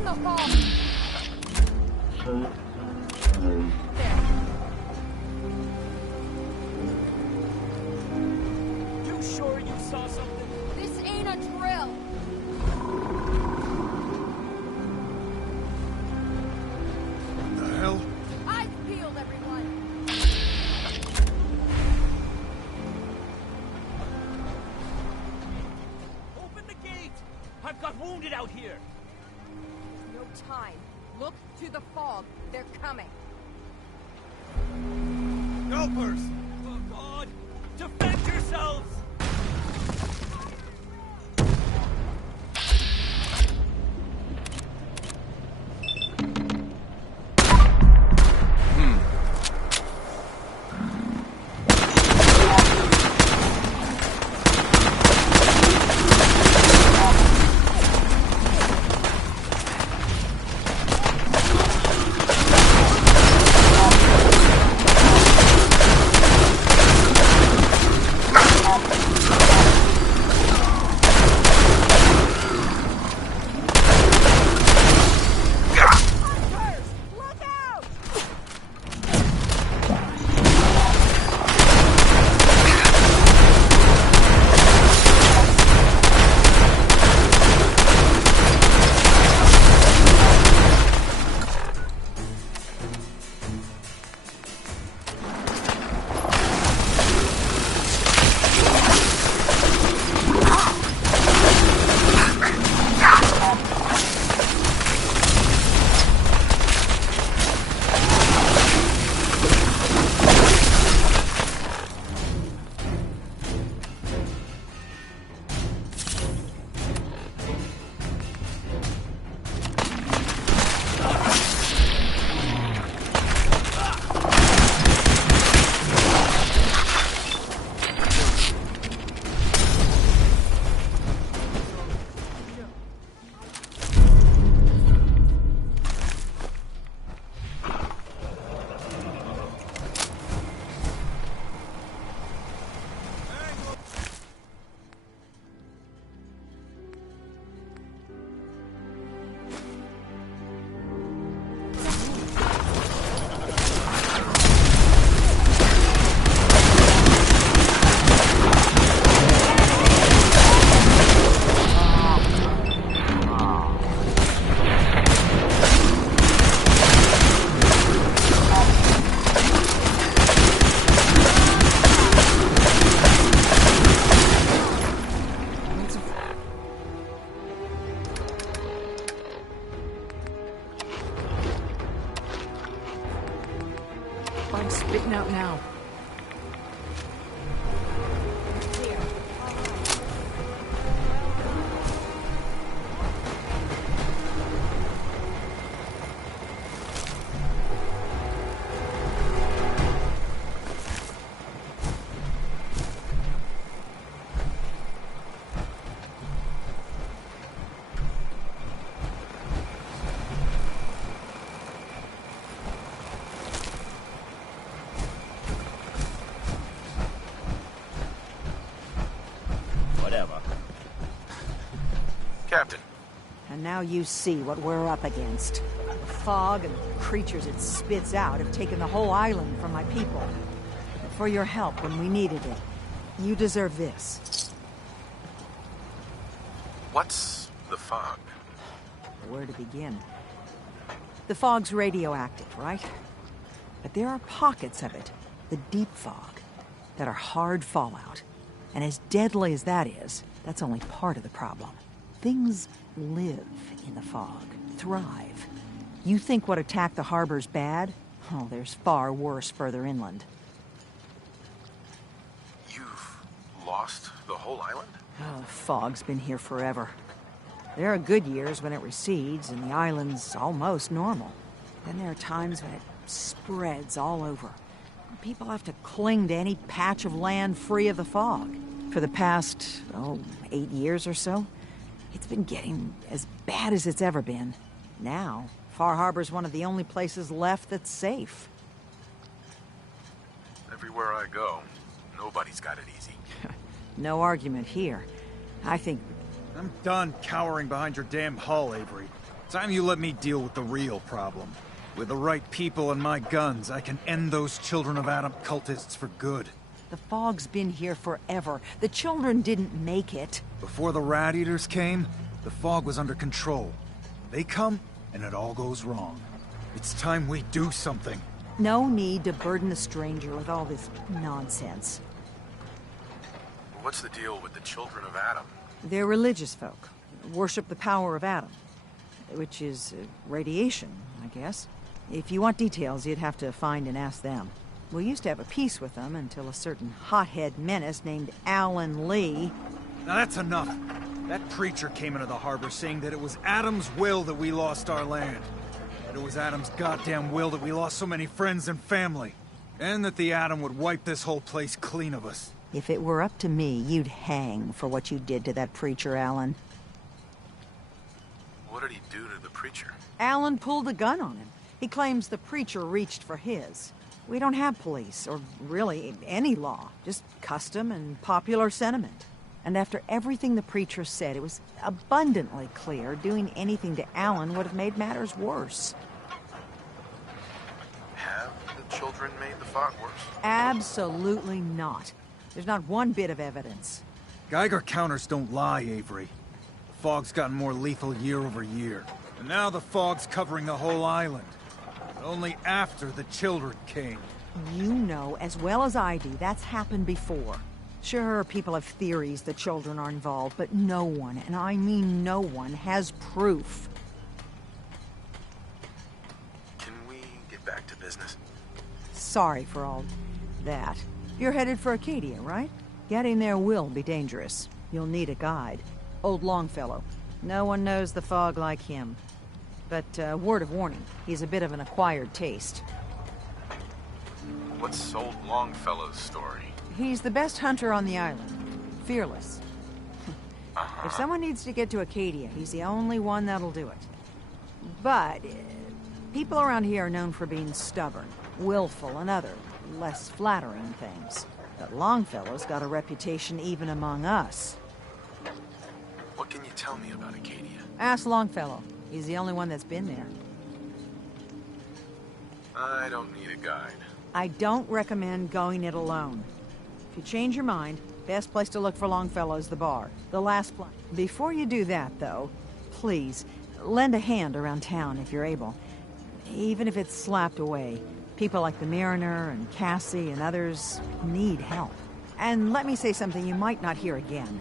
in the fog! You sure you saw something? This ain't a drill! The hell? Eyes peeled, everyone! Open the gate! I've got wounded out here! No time. Look to the fog. They're coming. Helpers! Oh God! Defend yourselves! Look out! Fog's spitting out now. Whatever. Captain. And now you see what we're up against. The fog and the creatures it spits out have taken the whole island from my people. And for your help when we needed it, you deserve this. What's the fog? Where to begin? The fog's radioactive, right? But there are pockets of it, the deep fog, that are hard fallout. And as deadly as that is, that's only part of the problem. Things live in the fog, thrive. You think what attacked the harbor's bad? Oh, there's far worse further inland. You've lost the whole island? Oh, the fog's been here forever. There are good years when it recedes and the island's almost normal. Then there are times when it spreads all over. People have to cling to any patch of land free of the fog. For the past, 8 years or so, it's been getting as bad as it's ever been. Now, Far Harbor's one of the only places left that's safe. Everywhere I go, nobody's got it easy. No argument here. I think... I'm done cowering behind your damn hull, Avery. Time you let me deal with the real problem. With the right people and my guns, I can end those Children of Adam cultists for good. The fog's been here forever. The children didn't make it. Before the Rat Eaters came, the fog was under control. They come, and it all goes wrong. It's time we do something. No need to burden the stranger with all this nonsense. What's the deal with the Children of Adam? They're religious folk. Worship the power of Adam. Which is radiation, I guess. If you want details, you'd have to find and ask them. We used to have a peace with them until a certain hothead menace named Alan Lee... Now that's enough. That preacher came into the harbor saying that it was Adam's will that we lost our land. That it was Adam's goddamn will that we lost so many friends and family. And that the Adam would wipe this whole place clean of us. If it were up to me, you'd hang for what you did to that preacher, Alan. What did he do to the preacher? Alan pulled a gun on him. He claims the preacher reached for his. We don't have police, or really any law, just custom and popular sentiment. And after everything the preacher said, it was abundantly clear doing anything to Alan would have made matters worse. Have the children made the fog worse? Absolutely not. There's not one bit of evidence. Geiger counters don't lie, Avery. The fog's gotten more lethal year over year. And now the fog's covering the whole island. But only after the children came. You know as well as I do that's happened before. Sure, people have theories the children are involved, but no one, and I mean no one, has proof. Can we get back to business? Sorry for all that. You're headed for Acadia, right? Getting there will be dangerous. You'll need a guide. Old Longfellow. No one knows the fog like him. But, word of warning, he's a bit of an acquired taste. What's old Longfellow's story? He's the best hunter on the island. Fearless. If someone needs to get to Acadia, he's the only one that'll do it. But, people around here are known for being stubborn, willful, and other, less flattering things. But Longfellow's got a reputation even among us. What can you tell me about Acadia? Ask Longfellow. He's the only one that's been there. I don't need a guide. I don't recommend going it alone. If you change your mind, best place to look for Longfellow's the bar. The last place. Before you do that, though, please, lend a hand around town if you're able. Even if it's slapped away. People like the Mariner and Cassie and others need help. And let me say something you might not hear again.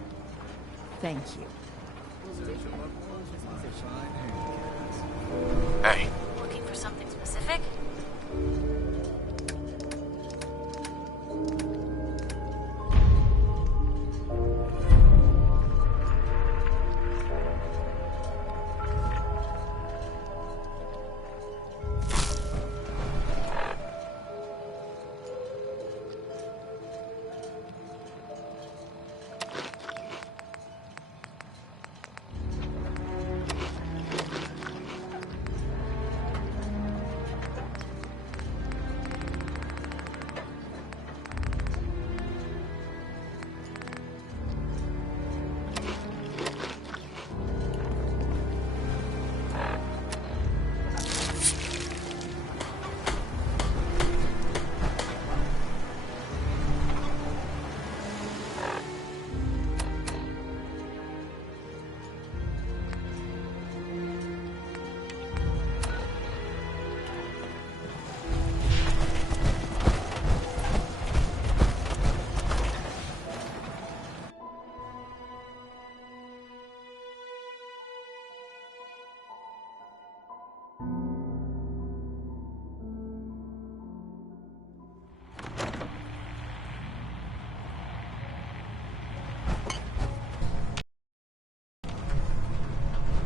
Thank you. Hey. Looking for something specific?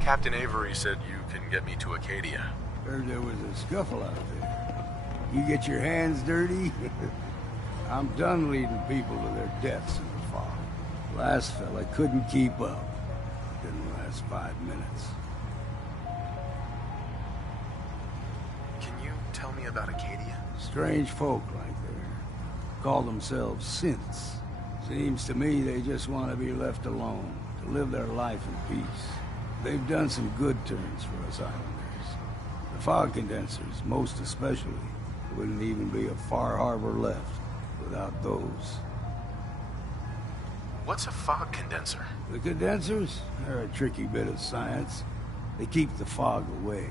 Captain Avery said you can get me to Acadia. Heard there was a scuffle out there. You get your hands dirty? I'm done leading people to their deaths in the fog. Last fella couldn't keep up. Didn't last 5 minutes. Can you tell me about Acadia? Strange folk right there. Call themselves synths. Seems to me they just want to be left alone, to live their life in peace. They've done some good turns for us islanders. The fog condensers, most especially, wouldn't even be a Far Harbor left without those. What's a fog condenser? The condensers are a tricky bit of science. They keep the fog away.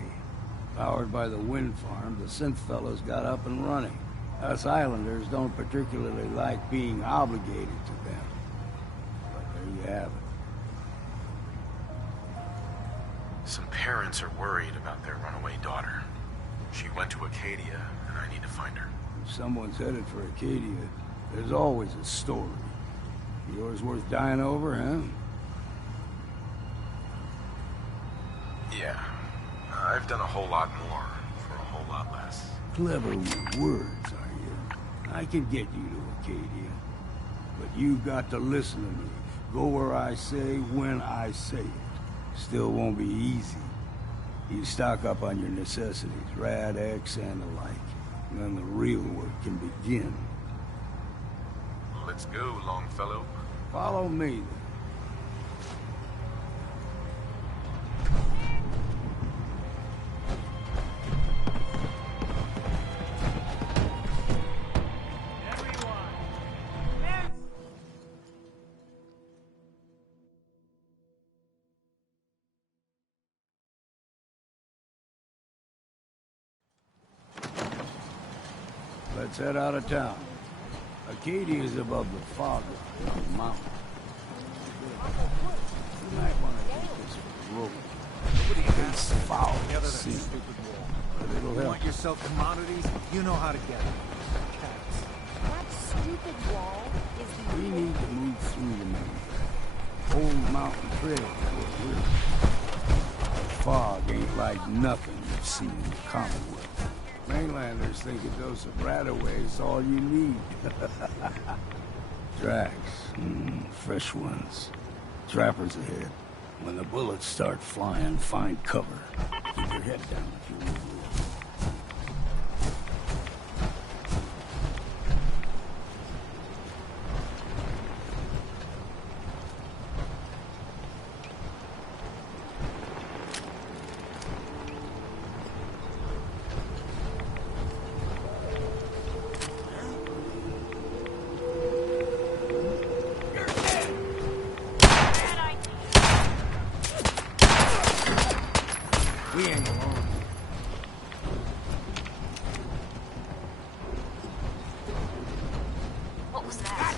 Powered by the wind farm, the synth fellows got up and running. Us islanders don't particularly like being obligated to them. But there you have it. Some parents are worried about their runaway daughter. She went to Acadia, and I need to find her. If someone's headed for Acadia, there's always a story. Yours worth dying over, huh? Yeah. I've done a whole lot more for a whole lot less. Clever with words, are you? I can get you to Acadia. But you've got to listen to me. Go where I say, when I say it. Still won't be easy. You stock up on your necessities, Rad-X and the like. And then the real work can begin. Let's go, Longfellow. Follow me, then. Let's head out of town. Acadia is above the fog line on the mountain. You might want to take this for the road. Nobody has It's foul, the other see, stupid wall. but it'll You help. want yourself commodities? You know how to get them. Cats. That stupid wall is the We need to move through the main. Old mountain trail is what we're. The fog ain't like nothing you've seen in the Commonwealth. Mainlanders think a dose of Radaway is all you need. Tracks, fresh ones. Trappers ahead. When the bullets start flying, find cover. Keep your head down if you will. We ain't alone. What was that?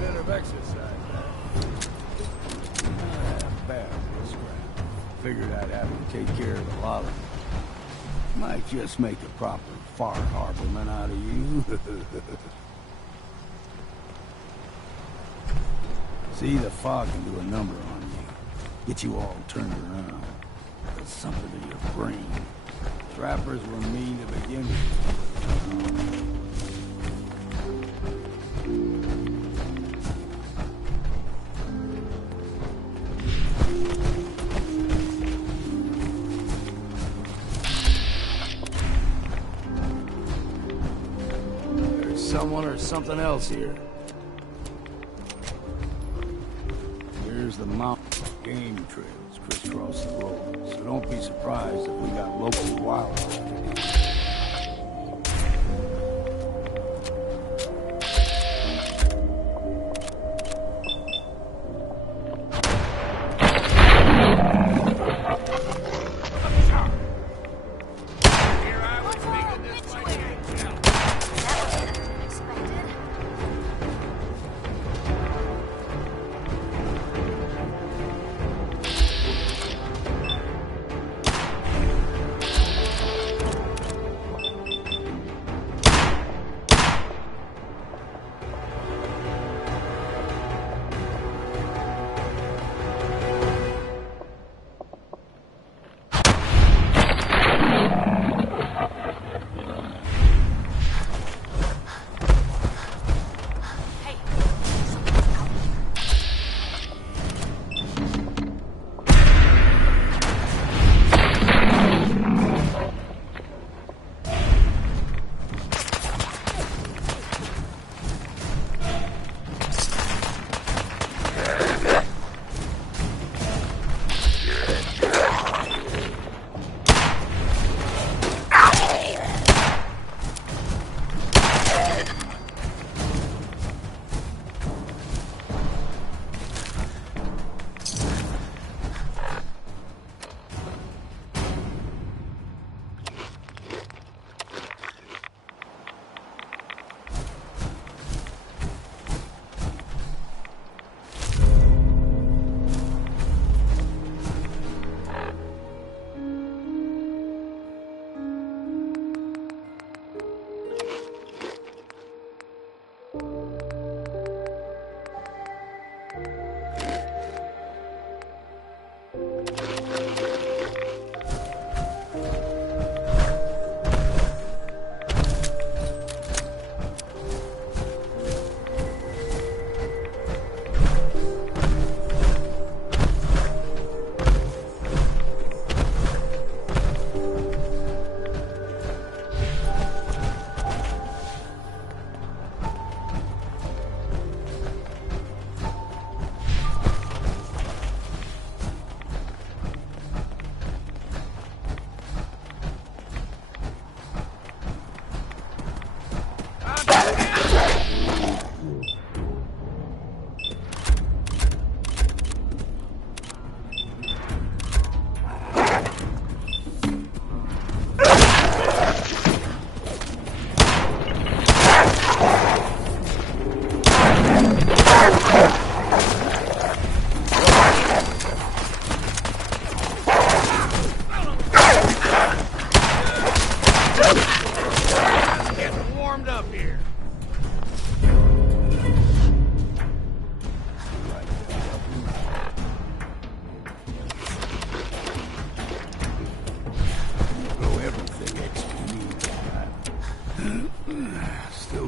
Bit of exercise, Not bad for a scrap. Figured I'd have to take care of a lot of them. Might just make a proper Far Harborman out of you. See, the fog can do a number on you. Get you all turned around. Does something to your brain. Trappers were mean to begin with. There's someone or something else here. Here's the mountain. Game trails crisscross the road, so don't be surprised if we got local wildlife.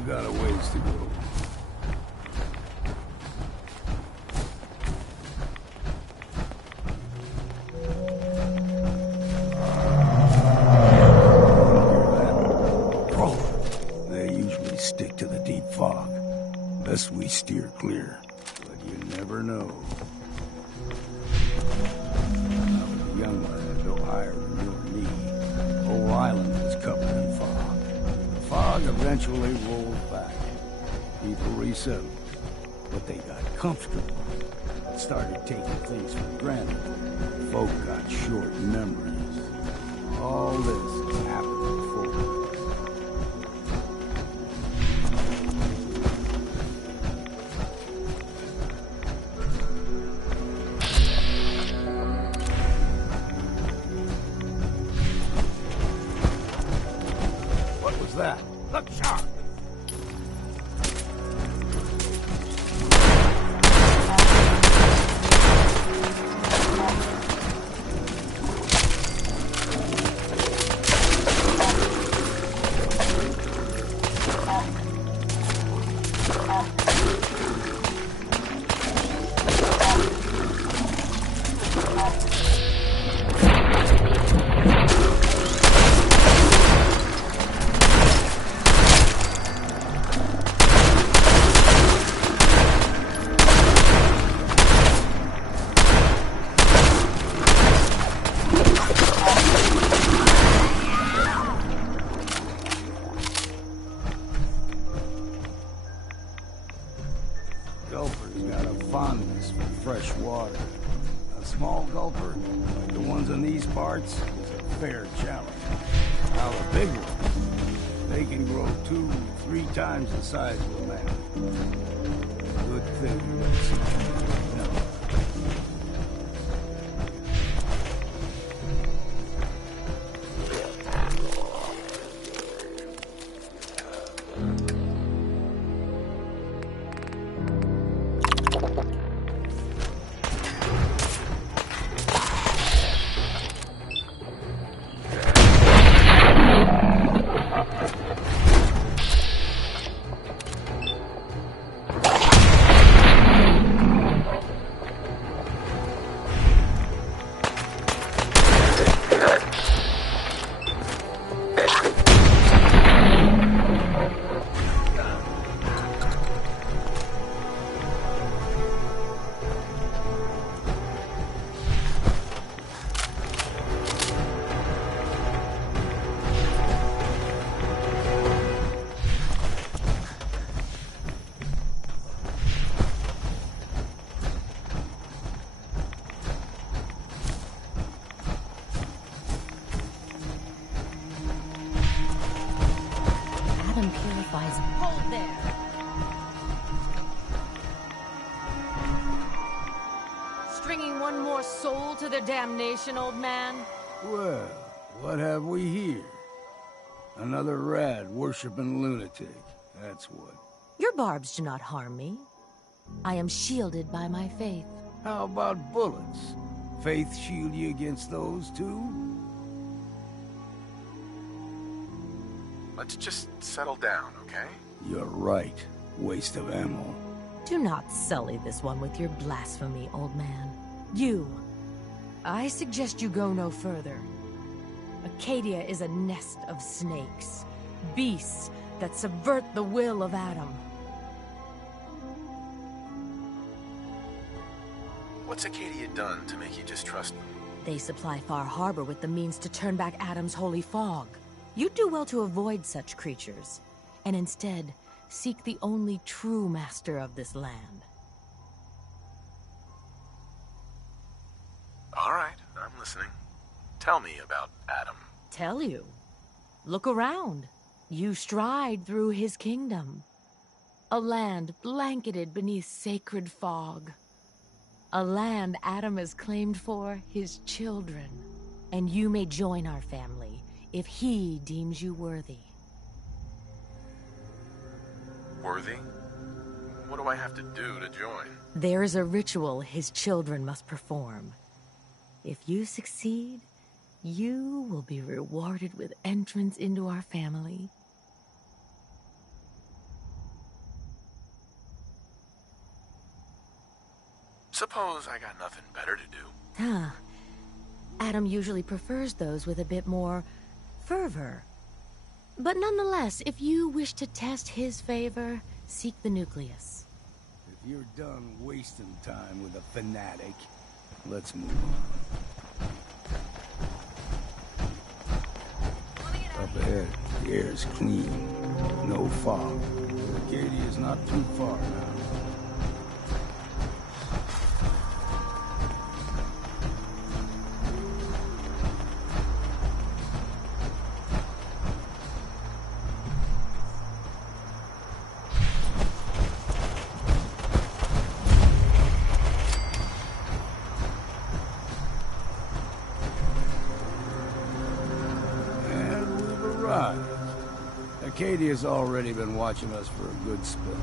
got a ways to go. They usually stick to the deep fog, unless we steer clear. But you never know. I was a young lad, no higher than your knee. The whole island was covered in fog. The fog eventually rolled back. People resettled, but they got comfortable. Started taking things for granted. Folk got short memories. All this has happened before. What was that? Look sharp! Gulper's got a fondness for fresh water. A small gulper, like the ones in these parts, is a fair challenge. Now the big ones, they can grow 2, 3 times the size of a man. Good thing you don't see them. No. Adam purifies. Hold there. Stringing one more soul to their damnation, old man? Well, what have we here? Another rad worshipping lunatic. That's what. Your barbs do not harm me. I am shielded by my faith. How about bullets? Faith shield you against those too? Let's just settle down, okay? You're right. Waste of ammo. Do not sully this one with your blasphemy, old man. You. I suggest you go no further. Acadia is a nest of snakes. Beasts that subvert the will of Adam. What's Acadia done to make you distrust them? They supply Far Harbor with the means to turn back Adam's holy fog. You'd do well to avoid such creatures, and instead seek the only true master of this land. All right, I'm listening. Tell me about Adam. Tell you. Look around. You stride through his kingdom. A land blanketed beneath sacred fog. A land Adam has claimed for his children. And you may join our family if he deems you worthy. Worthy? What do I have to do to join? There is a ritual his children must perform. If you succeed, you will be 'rewarded with entrance into our family. Suppose I got nothing better to do. Huh. Adam usually prefers those with a bit more fervor. But nonetheless, if you wish to test his favor, seek the nucleus. If you're done wasting time with a fanatic, let's move on. Up ahead, the air's clean. No fog. Arcadia's not too far now. Arcadia's already been watching us for a good spell.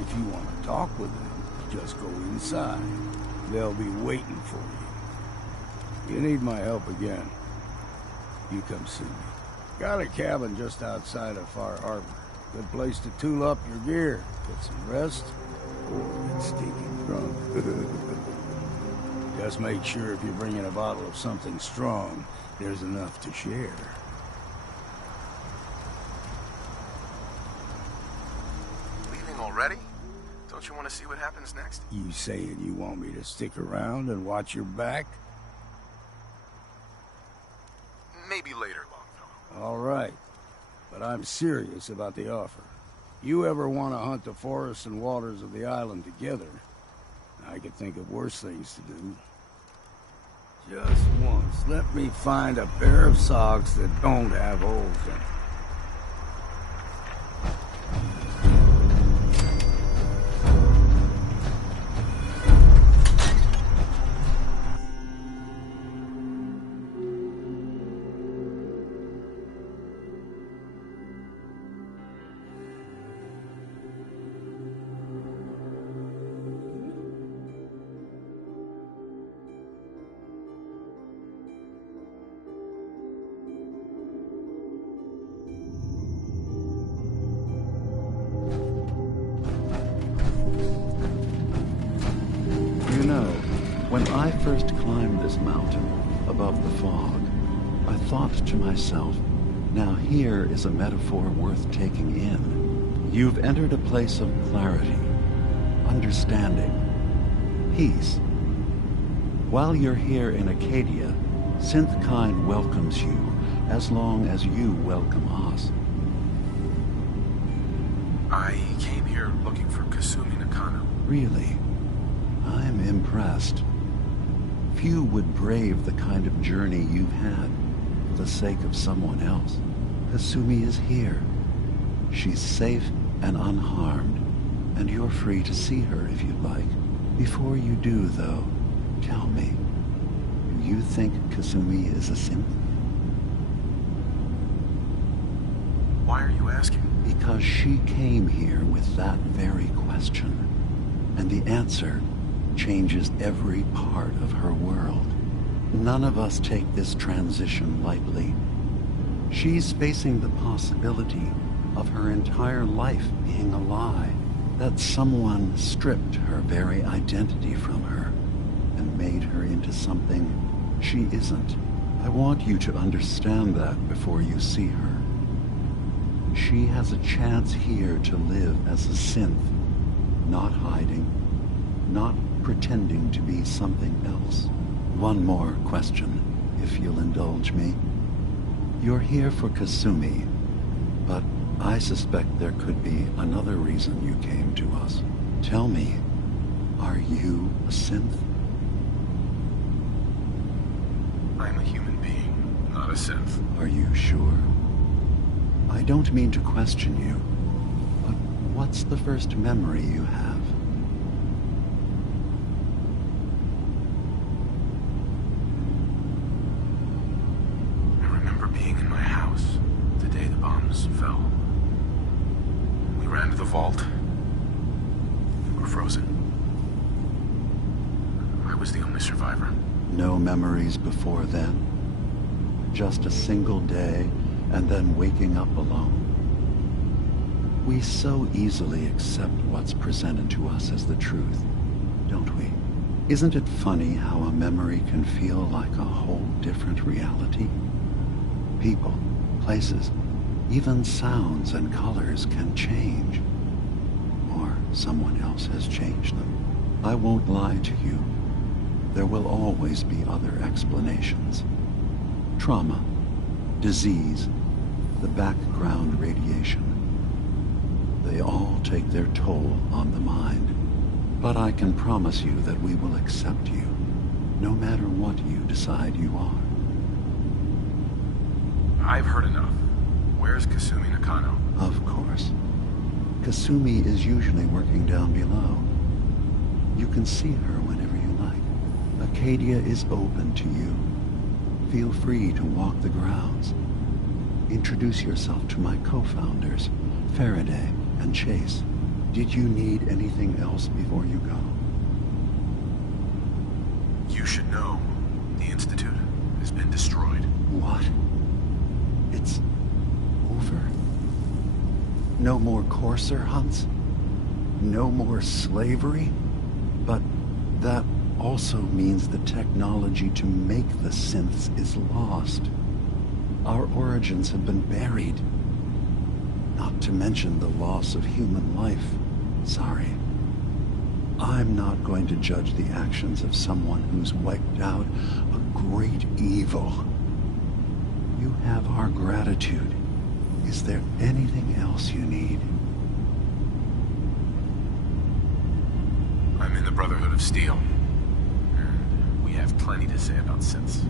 If you want to talk with them, just go inside. They'll be waiting for you. You need my help again, you come see me. Got a cabin just outside of Far Harbor. Good place to tool up your gear, get some rest, or get stinking drunk. Just make sure if you're bringing a bottle of something strong, there's enough to share. Already? Don't you want to see what happens next? You saying you want me to stick around and watch your back? Maybe later, Longfellow. All right. But I'm serious about the offer. You ever want to hunt the forests and waters of the island together, I could think of worse things to do. Just once, let me find a pair of socks that don't have holes in them. When I first climbed this mountain above the fog, I thought to myself, now here is a metaphor worth taking in. You've entered a place of clarity, understanding, peace. While you're here in Acadia, Synthkind welcomes you as long as you welcome us. I came here looking for Kasumi Nakano. Really? I'm impressed. Few would brave the kind of journey you've had for the sake of someone else. Kasumi is here. She's safe and unharmed, and you're free to see her if you'd like. Before you do, though, tell me, do you think Kasumi is a synth? Why are you asking? Because she came here with that very question, and the answer changes every part of her world. None of us take this transition lightly. She's facing the possibility of her entire life being a lie, that someone stripped her very identity from her and made her into something she isn't. I want you to understand that before you see her. She has a chance here to live as a synth, not hiding, not pretending to be something else. One more question, if you'll indulge me. You're here for Kasumi, but I suspect there could be another reason you came to us. Tell me, are you a synth? I'm a human being, not a synth. Are you sure? I don't mean to question you, but what's the first memory you have? Fell. We ran to the vault. We were frozen. I was the only survivor. No memories before then? Just a single day, and then waking up alone? We so easily accept what's presented to us as the truth, don't we? Isn't it funny how a memory can feel like a whole different reality? People, places, even sounds and colors can change. Or someone else has changed them. I won't lie to you. There will always be other explanations. Trauma, disease, the background radiation. They all take their toll on the mind. But I can promise you that we will accept you, no matter what you decide you are. I've heard enough. Where's Kasumi Nakano? Of course. Kasumi is usually working down below. You can see her whenever you like. Acadia is open to you. Feel free to walk the grounds. Introduce yourself to my co-founders, Faraday and Chase. Did you need anything else before you go? You should know. The Institute has been destroyed. What? It's over? No more courser hunts? No more slavery? But that also means the technology to make the synths is lost. Our origins have been buried. Not to mention the loss of human life. Sorry. I'm not going to judge the actions of someone who's wiped out a great evil. You have our gratitude. Is there anything else you need? I'm in the Brotherhood of Steel. And we have plenty to say about synths.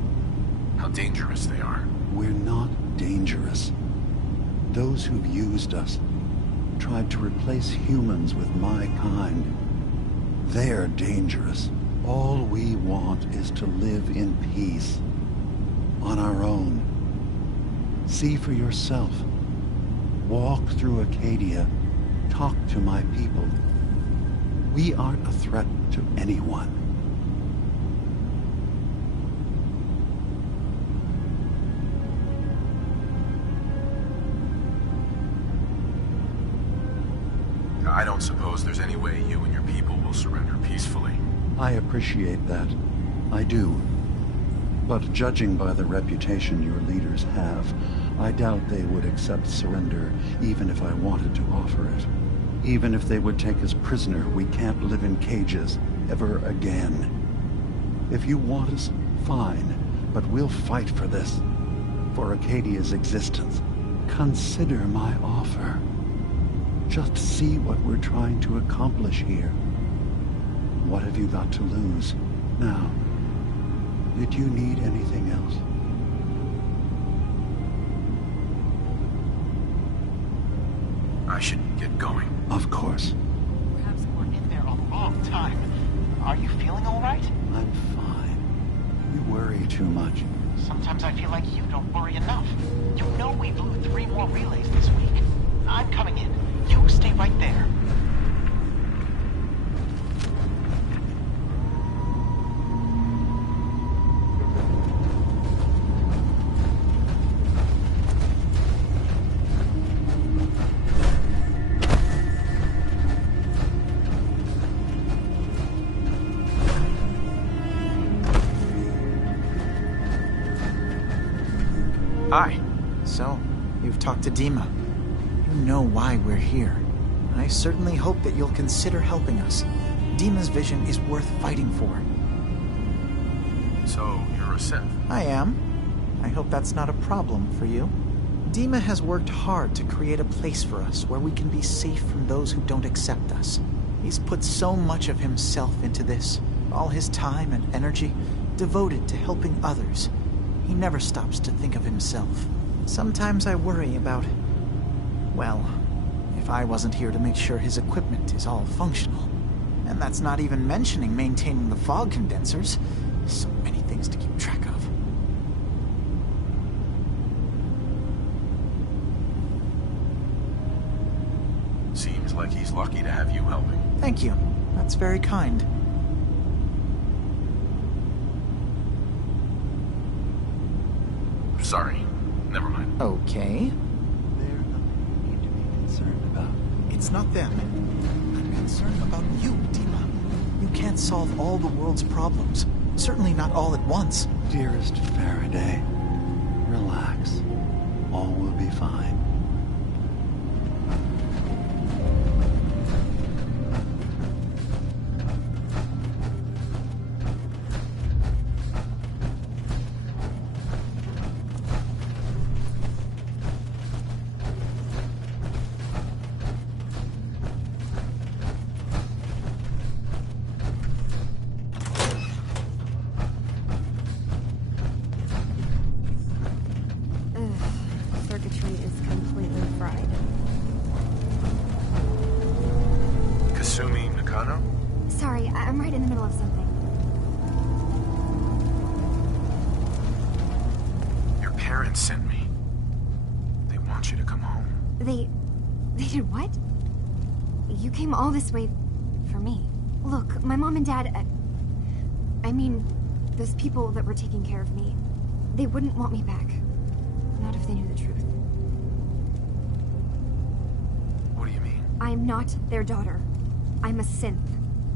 How dangerous they are. We're not dangerous. Those who've used us, tried to replace humans with my kind, they're dangerous. All we want is to live in peace. On our own. See for yourself. Walk through Acadia. Talk to my people. We aren't a threat to anyone. I don't suppose there's any way you and your people will surrender peacefully. I appreciate that. I do. But judging by the reputation your leaders have, I doubt they would accept surrender even if I wanted to offer it. Even if they would take us prisoner, we can't live in cages ever again. If you want us, fine, but we'll fight for this. For Acadia's existence. Consider my offer. Just see what we're trying to accomplish here. What have you got to lose? Now, did you need anything else? I should get going. Of course. Perhaps we're in there a long time. Are you feeling all right? I'm fine. You worry too much. Sometimes I feel like you don't worry enough. You know we blew 3 more relays this week. I'm coming in. You stay right there. Hi. So, you've talked to Dima. You know why we're here. I certainly hope that you'll consider helping us. Dima's vision is worth fighting for. So, you're a synth? I am. I hope that's not a problem for you. Dima has worked hard to create a place for us where we can be safe from those who don't accept us. He's put so much of himself into this, all his time and energy devoted to helping others. He never stops to think of himself. Sometimes I worry about, well, if I wasn't here to make sure his equipment is all functional. And that's not even mentioning maintaining the fog condensers. So many things to keep track of. Seems like he's lucky to have you helping. Thank you. That's very kind. Sorry. Never mind. Okay. There's nothing you need to be concerned about. It's not them. I'm concerned about you, Dima. You You can't solve all the world's problems. Certainly not all at once. Dearest Faraday, relax. All will be fine. Circuitry is completely fried. Kasumi Nakano? Sorry, I'm right in the middle of something. Your parents sent me. They want you to come home. They did what? You came all this way for me. Look, my mom and dad, I mean, those people that were taking care of me, they wouldn't want me back. Not if they knew the truth. What do you mean? I'm not their daughter. I'm a synth.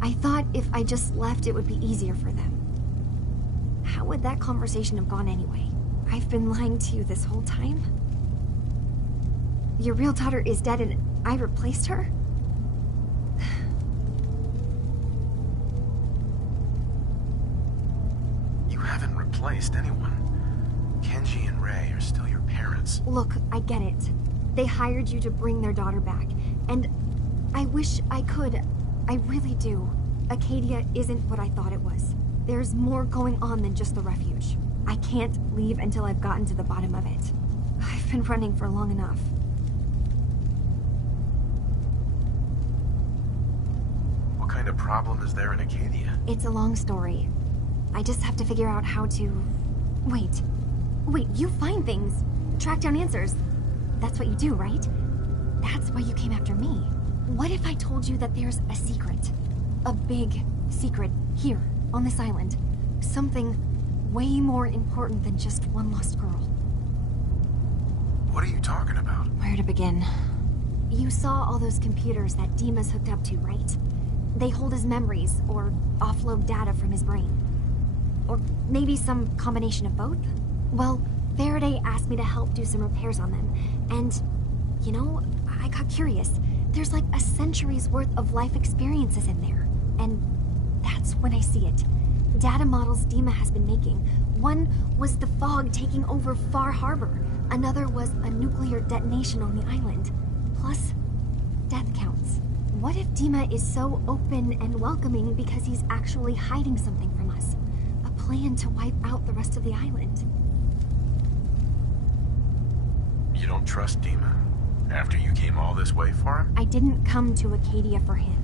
I thought if I just left, it would be easier for them. How would that conversation have gone anyway? I've been lying to you this whole time? Your real daughter is dead and I replaced her? You haven't replaced anyone. Kenji and Ray are still your parents. Look, I get it. They hired you to bring their daughter back. And I wish I could. I really do. Acadia isn't what I thought it was. There's more going on than just the refuge. I can't leave until I've gotten to the bottom of it. I've been running for long enough. What kind of problem is there in Acadia? It's a long story. I just have to figure out how to... Wait, you find things. Track down answers. That's what you do, right? That's why you came after me. What if I told you that there's a secret? A big secret here, on this island. Something way more important than just one lost girl. What are you talking about? Where to begin? You saw all those computers that Dima's hooked up to, right? They hold his memories, or offload data from his brain. Or maybe some combination of both? Well, Faraday asked me to help do some repairs on them, and, you know, I got curious. There's like a century's worth of life experiences in there, and that's when I see it. Data models Dima has been making. One was the fog taking over Far Harbor. Another was a nuclear detonation on the island. Plus, death counts. What if Dima is so open and welcoming because he's actually hiding something from us? A plan to wipe out the rest of the island. You don't trust Dima? After you came all this way for him? I didn't come to Acadia for him.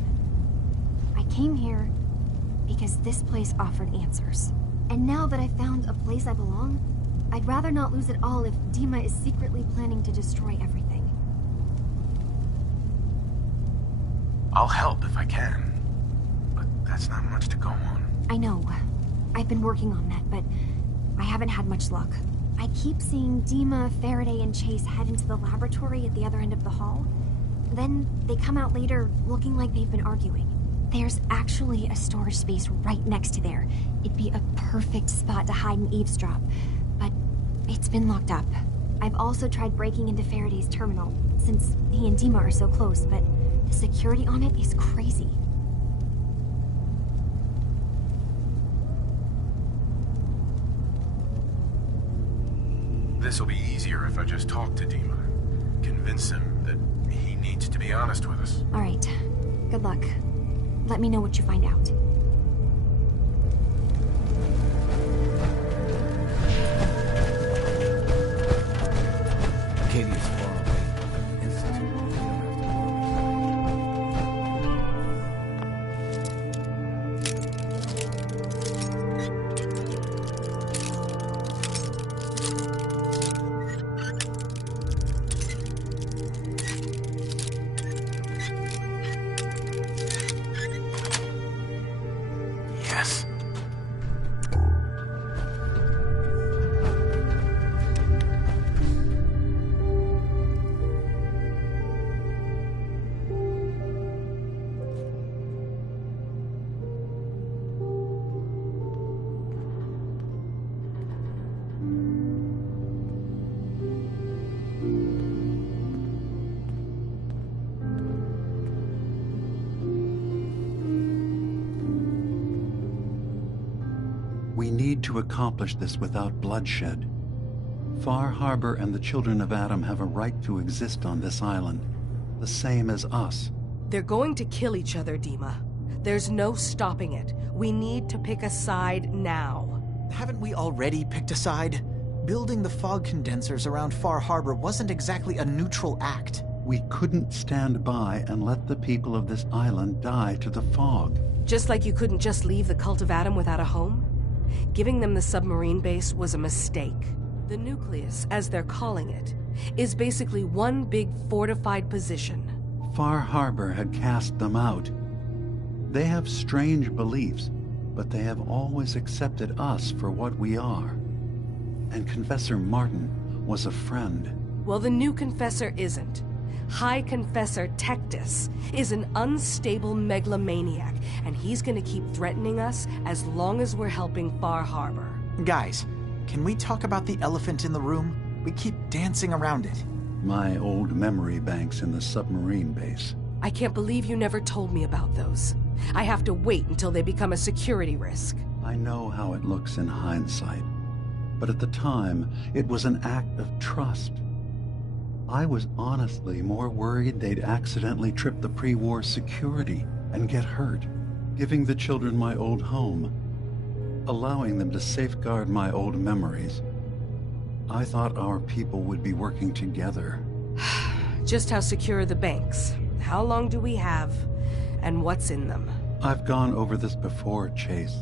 I came here because this place offered answers. And now that I found a place I belong, I'd rather not lose it all if Dima is secretly planning to destroy everything. I'll help if I can. But that's not much to go on. I know. I've been working on that, but I haven't had much luck. I keep seeing Dima, Faraday, and Chase head into the laboratory at the other end of the hall. Then they come out later looking like they've been arguing. There's actually a storage space right next to there. It'd be a perfect spot to hide and eavesdrop, but it's been locked up. I've also tried breaking into Faraday's terminal, since he and Dima are so close, but the security on it is crazy. This'll be easier if I just talk to Dima. Convince him that he needs to be honest with us. All right. Good luck. Let me know what you find out. Acadia's far away. Institute, you don't have to need to accomplish this without bloodshed. Far Harbor and the children of Adam have a right to exist on this island, the same as us. They're going to kill each other, Dima. There's no stopping it. We need to pick a side now. Haven't we already picked a side? Building the fog condensers around Far Harbor wasn't exactly a neutral act. We couldn't stand by and let the people of this island die to the fog. Just like you couldn't just leave the Cult of Adam without a home? Giving them the submarine base was a mistake. The nucleus, as they're calling it, is basically one big fortified position. Far Harbor had cast them out. They have strange beliefs, but they have always accepted us for what we are. And Confessor Martin was a friend. Well, the new Confessor isn't. High Confessor Tectus is an unstable megalomaniac, and he's gonna keep threatening us as long as we're helping Far Harbor. Guys, can we talk about the elephant in the room? We keep dancing around it. My old memory banks in the submarine base. I can't believe you never told me about those. I have to wait until they become a security risk. I know how it looks in hindsight, but at the time, it was an act of trust. I was honestly more worried they'd accidentally trip the pre-war security and get hurt, giving the children my old home, allowing them to safeguard my old memories. I thought our people would be working together. Just how secure are the banks? How long do we have? And what's in them? I've gone over this before, Chase.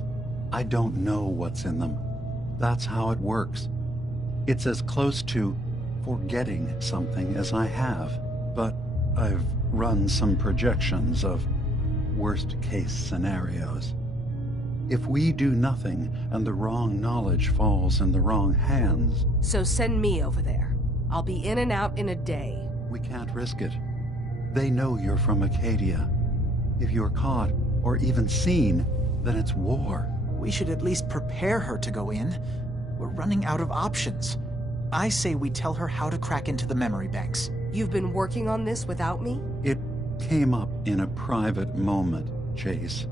I don't know what's in them. That's how it works. It's as close to forgetting something as I have, but I've run some projections of worst-case scenarios. If we do nothing and the wrong knowledge falls in the wrong hands... So send me over there. I'll be in and out in a day. We can't risk it. They know you're from Acadia. If you're caught, or even seen, then it's war. We should at least prepare her to go in. We're running out of options. I say we tell her how to crack into the memory banks. You've been working on this without me? It came up in a private moment, Chase.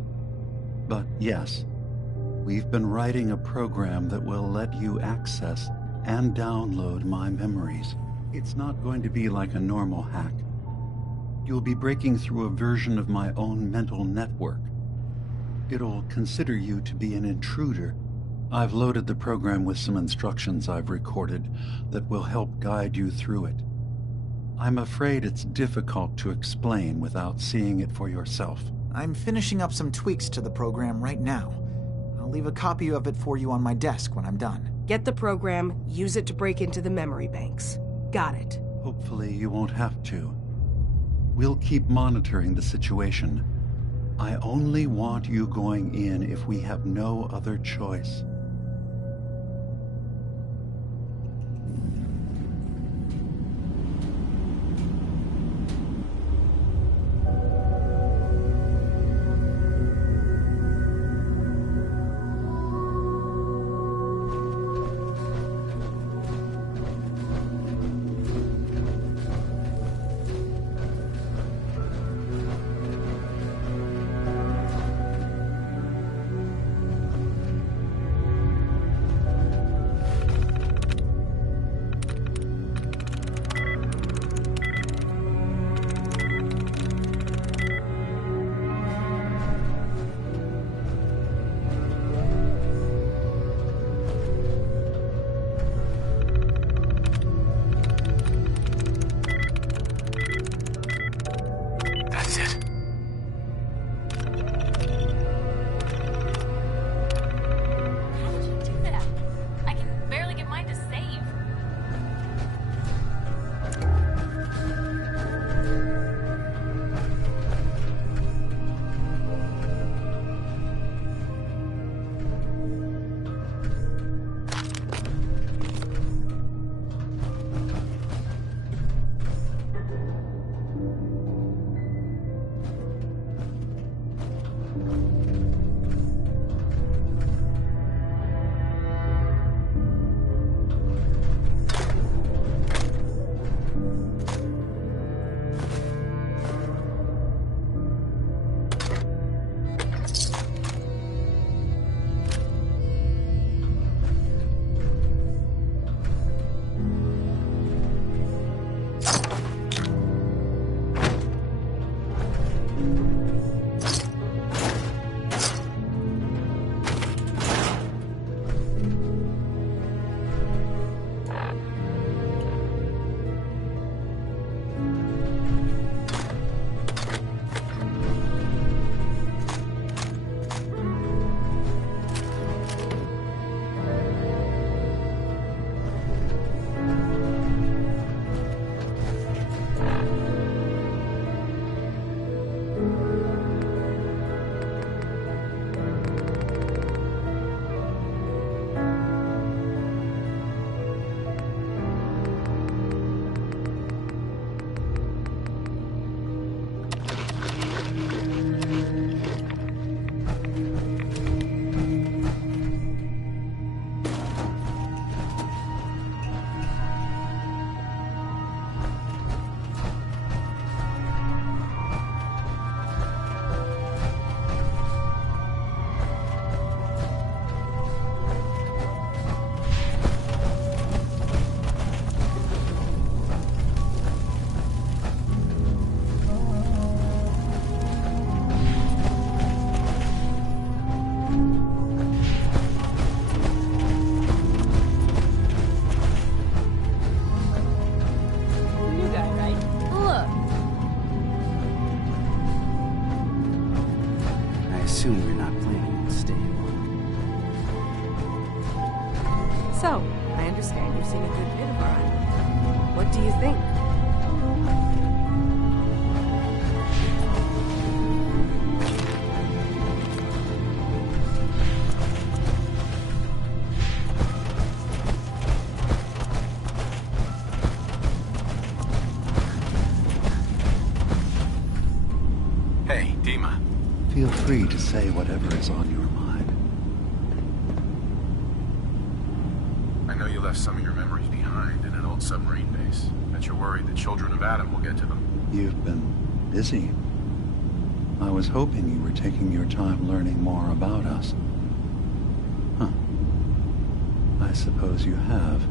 But yes, we've been writing a program that will let you access and download my memories. It's not going to be like a normal hack. You'll be breaking through a version of my own mental network. It'll consider you to be an intruder. I've loaded the program with some instructions I've recorded that will help guide you through it. I'm afraid it's difficult to explain without seeing it for yourself. I'm finishing up some tweaks to the program right now. I'll leave a copy of it for you on my desk when I'm done. Get the program, use it to break into the memory banks. Got it. Hopefully you won't have to. We'll keep monitoring the situation. I only want you going in if we have no other choice. assume we're not planning on staying long. So, I understand you've seen a good bit of our island. What do you think? Hey, Dima. Feel free to say whatever is on your mind. I know you left some of your memories behind in an old submarine base. Bet you're worried the children of Adam will get to them. You've been busy. I was hoping you were taking your time learning more about us. Huh. I suppose you have.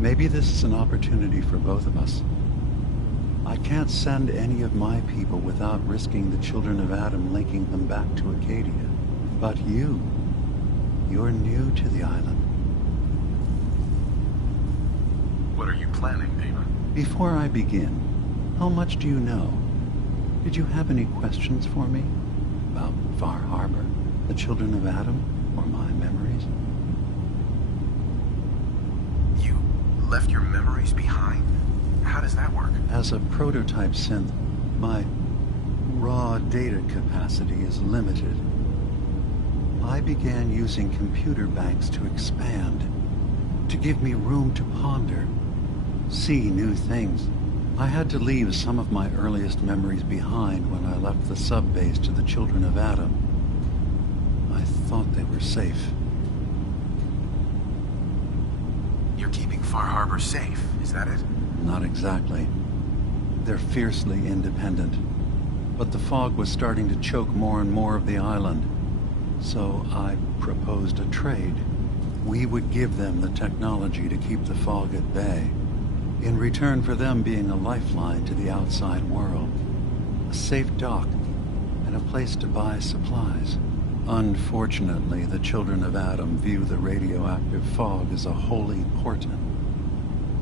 Maybe this is an opportunity for both of us. I can't send any of my people without risking the children of Adam linking them back to Acadia. But you're new to the island. What are you planning, Dima? Before I begin, how much do you know? Did you have any questions for me? About Far Harbor, the children of Adam, or my memories? You left your memories behind? How does that work? As a prototype synth, my raw data capacity is limited. I began using computer banks to expand, to give me room to ponder, see new things. I had to leave some of my earliest memories behind when I left the sub-base to the children of Adam. I thought they were safe. You're keeping Far Harbor safe, is that it? Not exactly. They're fiercely independent. But the fog was starting to choke more and more of the island. So I proposed a trade. We would give them the technology to keep the fog at bay, in return for them being a lifeline to the outside world. A safe dock, and a place to buy supplies. Unfortunately, the children of Adam view the radioactive fog as a holy portent,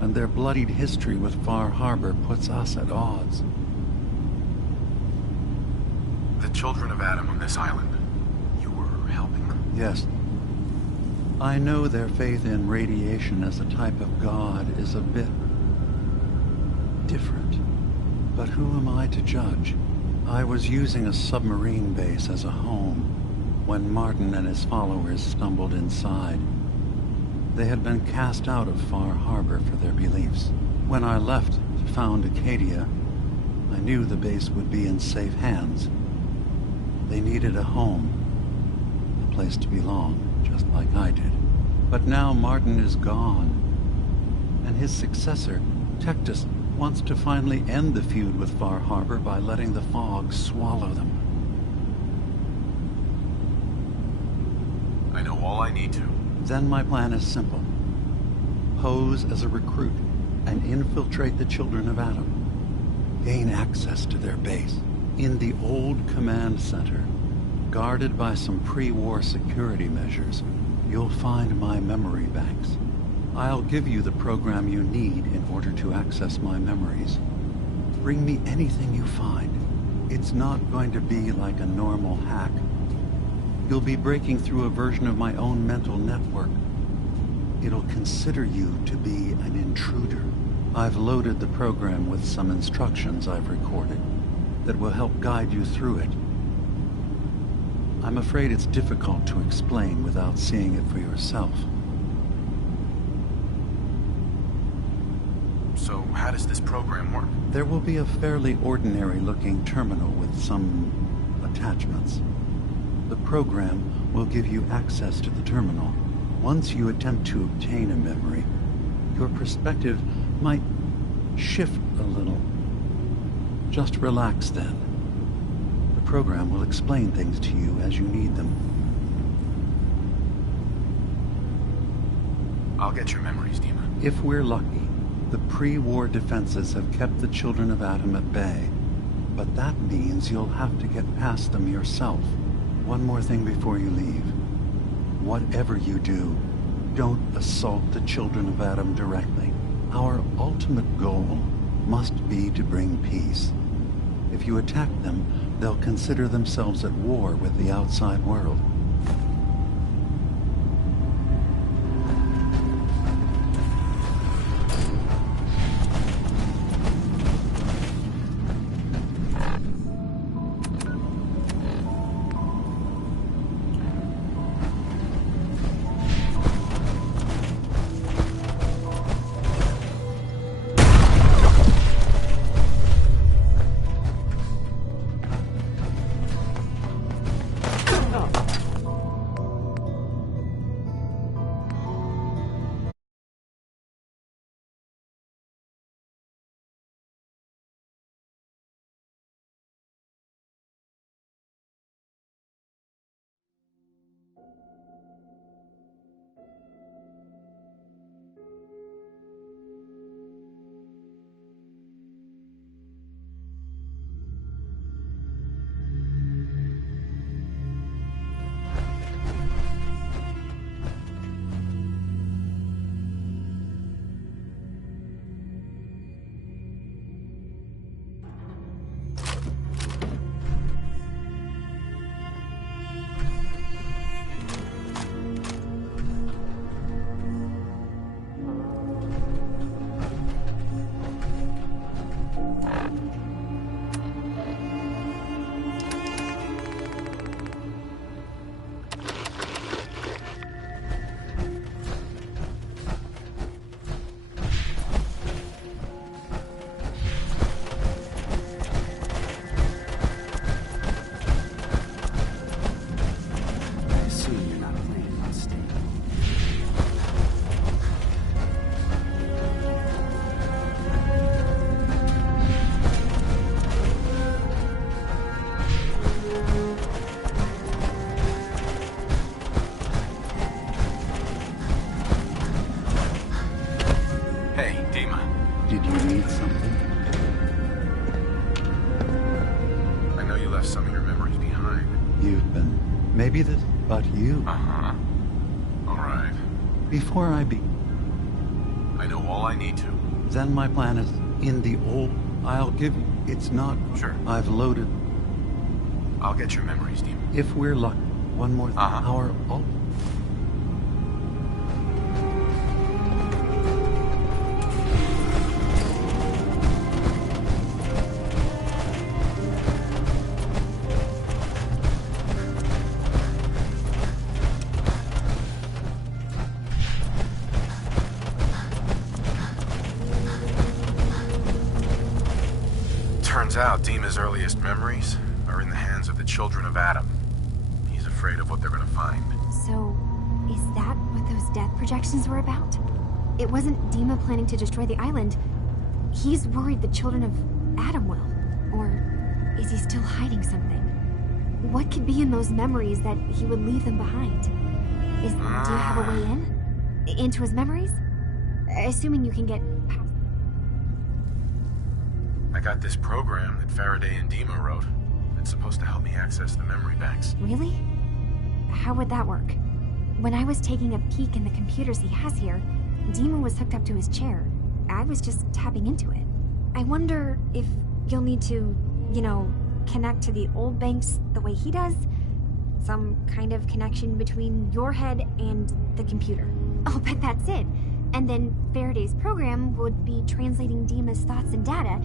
and their bloodied history with Far Harbor puts us at odds. The children of Adam on this island, you were helping them? Yes. I know their faith in radiation as a type of god is a bit different. But who am I to judge? I was using a submarine base as a home when Martin and his followers stumbled inside. They had been cast out of Far Harbor for their beliefs. When I left to found Acadia, I knew the base would be in safe hands. They needed a home, a place to belong, just like I did. But now Martin is gone, and his successor, Tectus, wants to finally end the feud with Far Harbor by letting the fog swallow them. I know all I need to. Then my plan is simple. Pose as a recruit and infiltrate the children of Adam. Gain access to their base in the old command center. Guarded by some pre-war security measures, you'll find my memory banks. I'll give you the program you need in order to access my memories. Bring me anything you find. It's not going to be like a normal hack. You'll be breaking through a version of my own mental network. It'll consider you to be an intruder. I've loaded the program with some instructions I've recorded that will help guide you through it. I'm afraid it's difficult to explain without seeing it for yourself. So how does this program work? There will be a fairly ordinary-looking terminal with some attachments. The program will give you access to the terminal. Once you attempt to obtain a memory, your perspective might shift a little. Just relax then. The program will explain things to you as you need them. I'll get your memories, Dima. If we're lucky, the pre-war defenses have kept the children of Adam at bay. But that means you'll have to get past them yourself. One more thing before you leave. Whatever you do, don't assault the children of Adam directly. Our ultimate goal must be to bring peace. If you attack them, they'll consider themselves at war with the outside world. Maybe this about you. Uh-huh. All right. Before I I know all I need to. Then my plan is in the old... I'll give you... It's not... Sure. I've loaded... I'll get your memories, Demon. If we're lucky. One more hour... Oh. Turns out Dima's earliest memories are in the hands of the children of Adam. He's afraid of what they're gonna find. So, is that what those death projections were about? It wasn't Dima planning to destroy the island. He's worried the children of Adam will. Or is he still hiding something? What could be in those memories that he would leave them behind? Do you have a way in? Into his memories? Assuming you can get past... I got this program that Faraday and Dima wrote. It's supposed to help me access the memory banks. Really? How would that work? When I was taking a peek in the computers he has here, Dima was hooked up to his chair. I was just tapping into it. I wonder if you'll need to, you know, connect to the old banks the way he does? Some kind of connection between your head and the computer. I'll bet that's it. And then Faraday's program would be translating Dima's thoughts and data,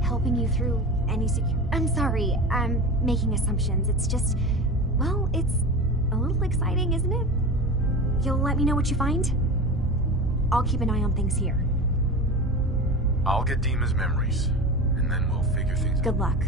helping you through any I'm sorry, I'm making assumptions. It's just, well, it's a little exciting, isn't it? You'll let me know what you find? I'll keep an eye on things here. I'll get Dima's memories, and then we'll figure things out. Good luck.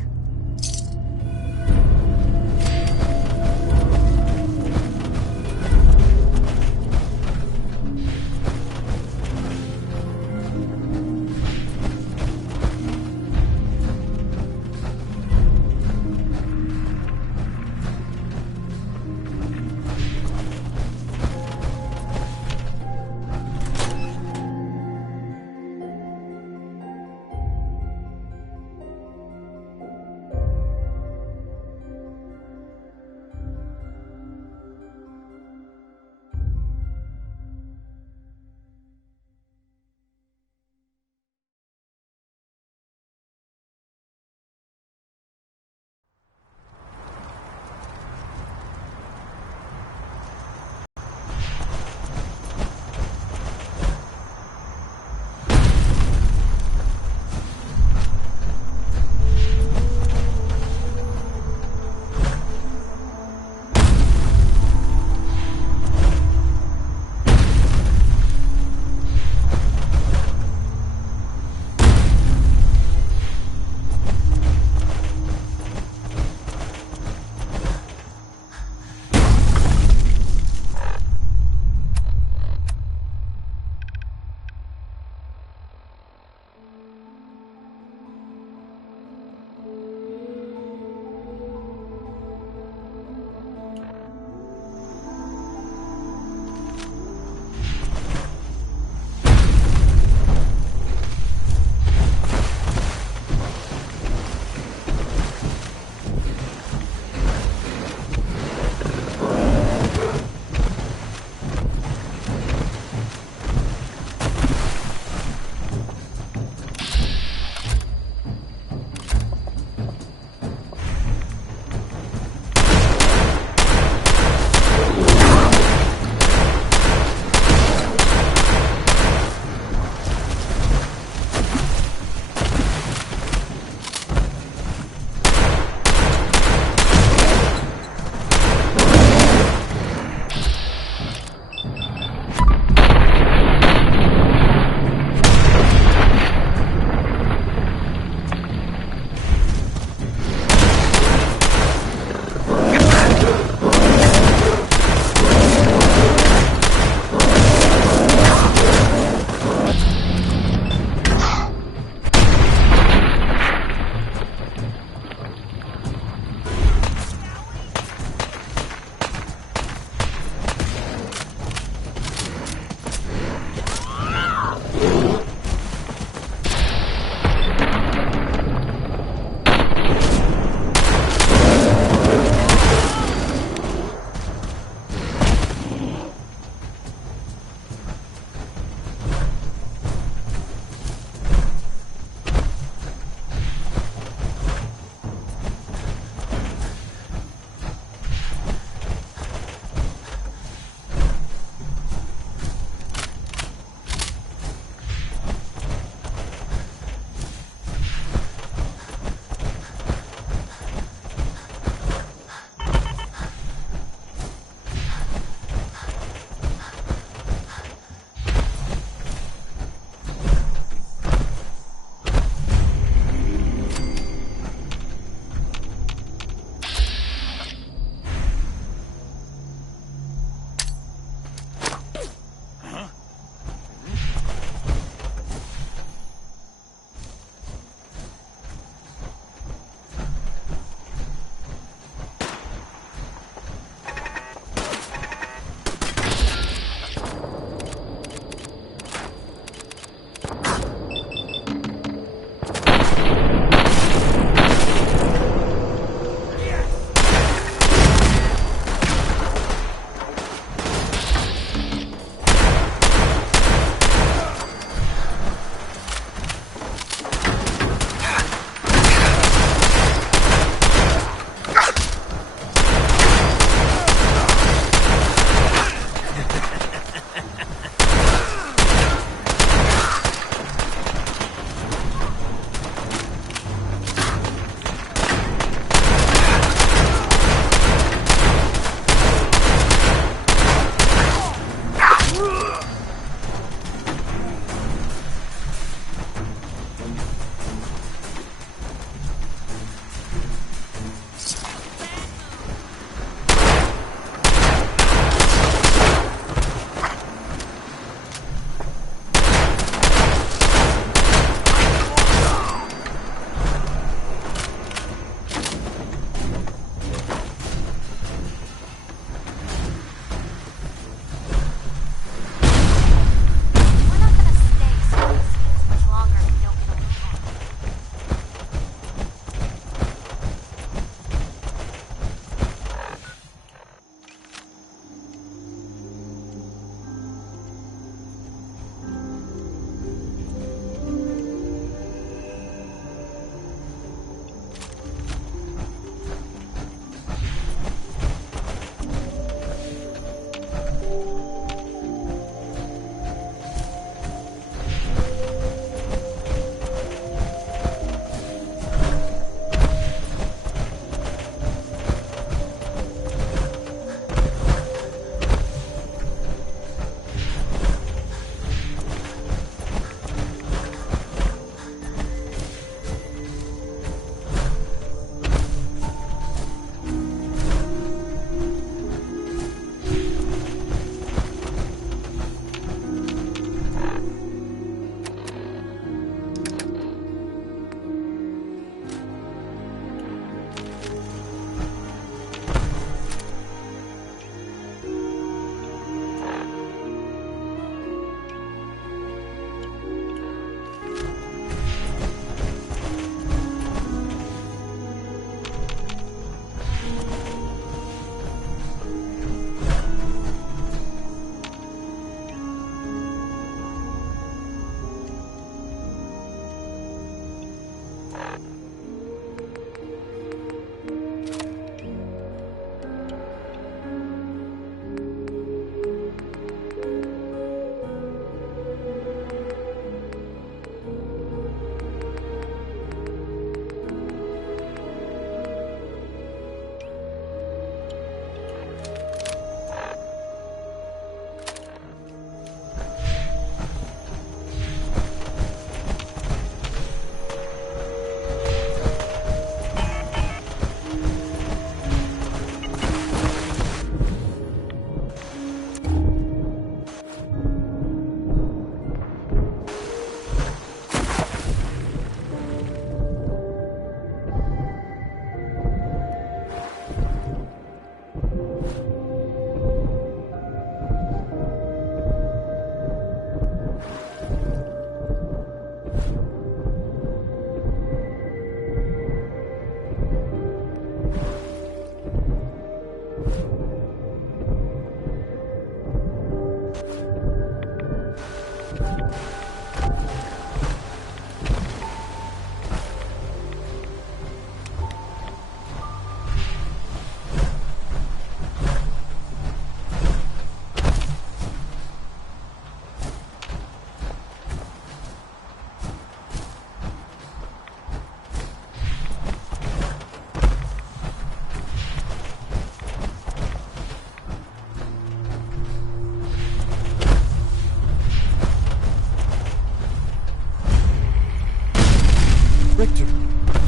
Richter,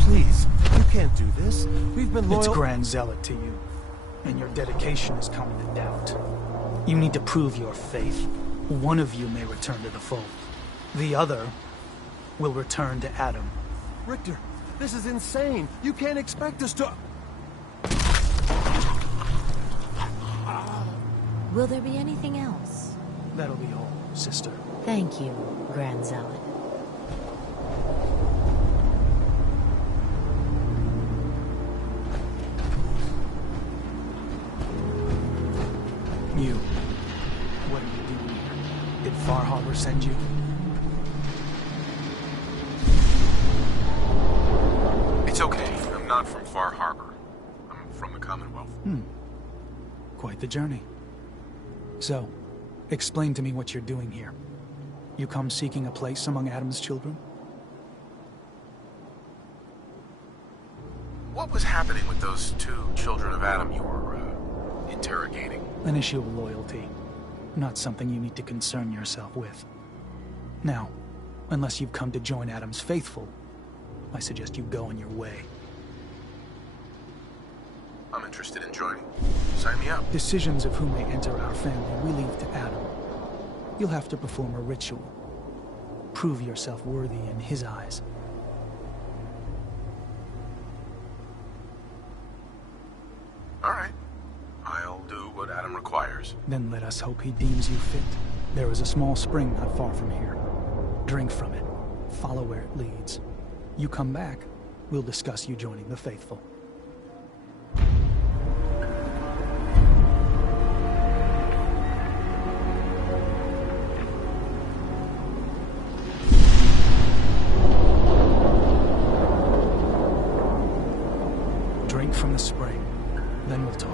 please, you can't do this. We've been loyal— It's Grand Zealot to you, and your dedication is coming to doubt. You need to prove your faith. One of you may return to the fold. The other will return to Adam. Richter, this is insane. You can't expect us to— Will there be anything else? That'll be all, sister. Thank you, Grand Zealot. You. What are you doing here? Did Far Harbor send you? It's okay. I'm not from Far Harbor. I'm from the Commonwealth. Quite the journey. So, explain to me what you're doing here. You come seeking a place among Adam's children? What was happening with those 2 children of Adam you were, interrogating? An issue of loyalty. Not something you need to concern yourself with. Now, unless you've come to join Adam's faithful, I suggest you go on your way. I'm interested in joining. Sign me up. Decisions of who may enter our family we leave to Adam. You'll have to perform a ritual. Prove yourself worthy in his eyes. All right. I'll do what Adam requires. Then let us hope he deems you fit. There is a small spring not far from here. Drink from it. Follow where it leads. You come back, we'll discuss you joining the faithful. Drink from the spring, then we'll talk.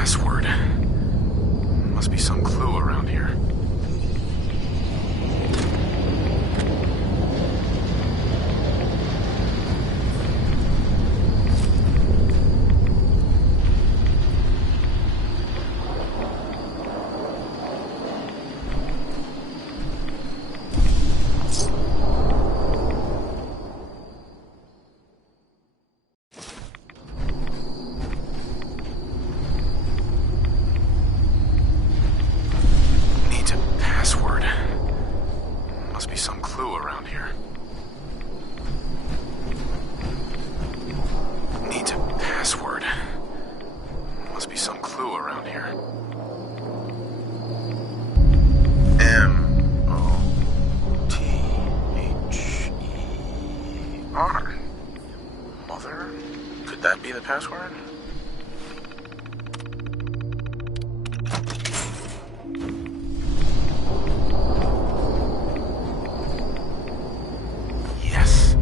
password. Must be some clue around here. Mother? Could that be the password? Yes.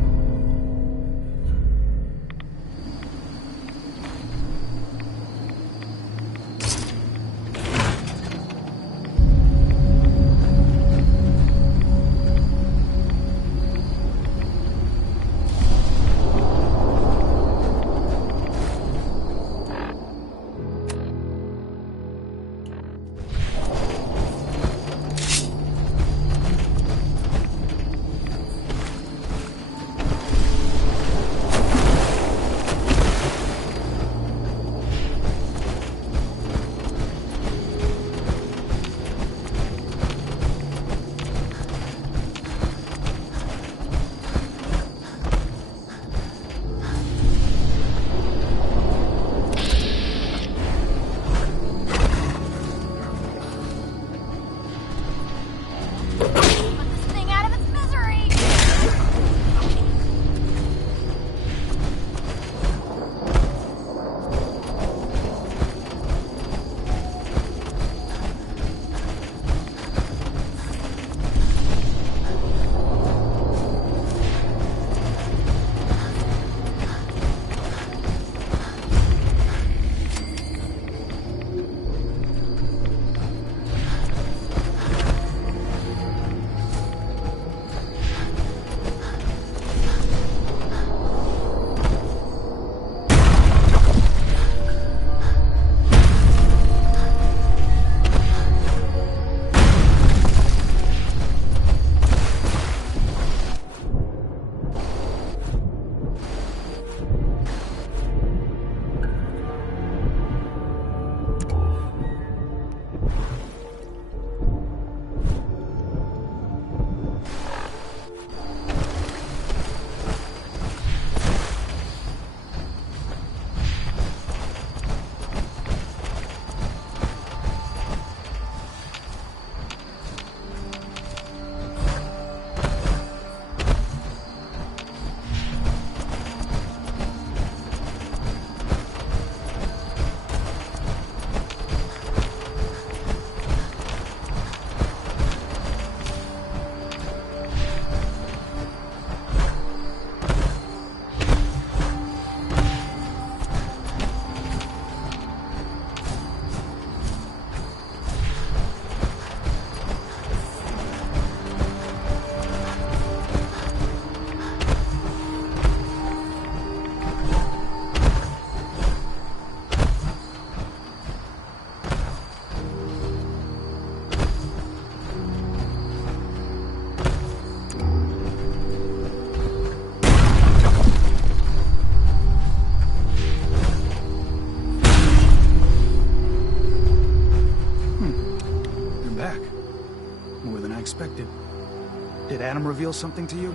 Did Adam reveal something to you?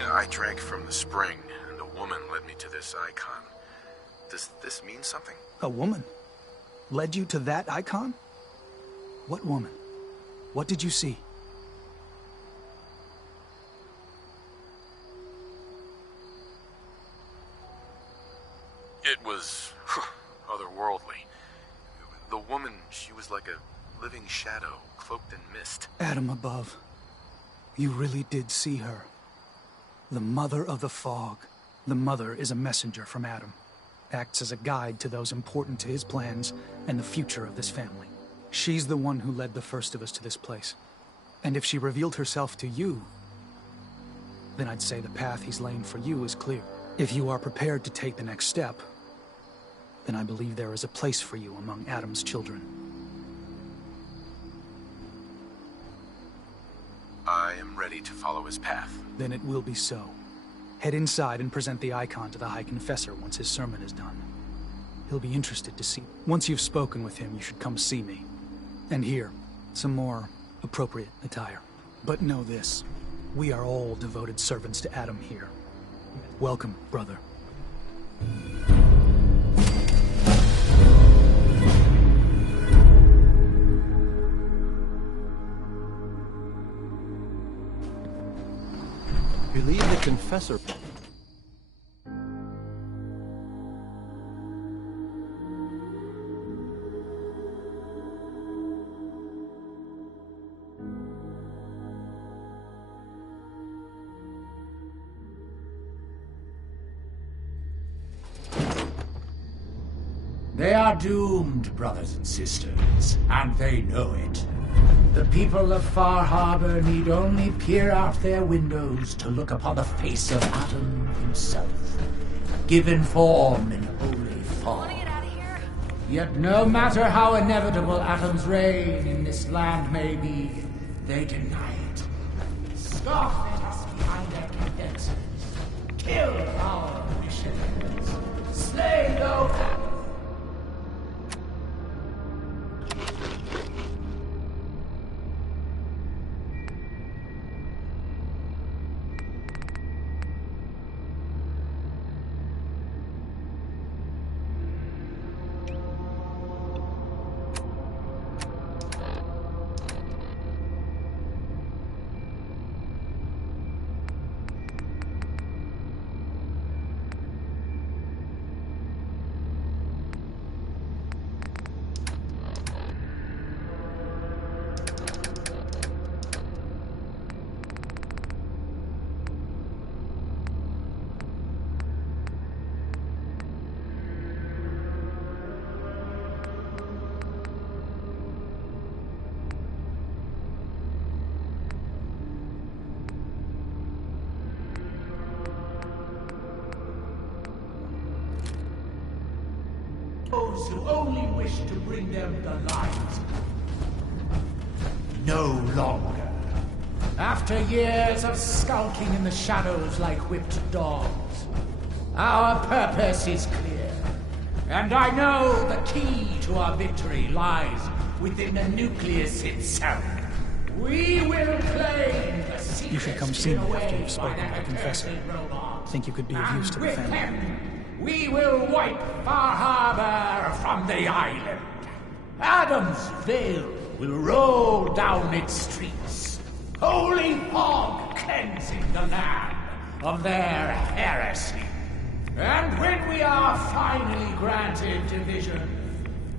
I drank from the spring, and a woman led me to this icon. Does this mean something? A woman? Led you to that icon? What woman? What did you see? It was otherworldly. The woman, she was like a living shadow, cloaked in mist. Adam above. You really did see her. The Mother of the Fog. The Mother is a messenger from Adam. acts as a guide to those important to his plans and the future of this family. She's the one who led the first of us to this place. And if she revealed herself to you, then I'd say the path he's laying for you is clear. If you are prepared to take the next step, then I believe there is a place for you among Adam's children. I am ready to follow his path. Then it will be so. Head inside and present the icon to the High Confessor once his sermon is done. He'll be interested to see. Once you've spoken with him, you should come see me. And here, some more appropriate attire. But know this, we are all devoted servants to Adam here. Welcome, brother. Believe the Confessor. They are doomed, brothers and sisters, and they know it. The people of Far Harbor need only peer out their windows to look upon the face of Adam himself, given form in holy fog. Yet no matter how inevitable Adam's reign in this land may be, they deny it. Scoff at us behind their condensers. Kill our missionaries. Slay those. Those who only wish to bring them the light. No longer. After years of skulking in the shadows like whipped dogs, our purpose is clear. And I know the key to our victory lies within the nucleus itself. We will claim the secret. You should come see me after you've spoken with the Confessor. I think you could be of use to the family. We will wipe Far Harbor from the island. Adam's veil will roll down its streets. Holy fog cleansing the land of their heresy. And when we are finally granted division,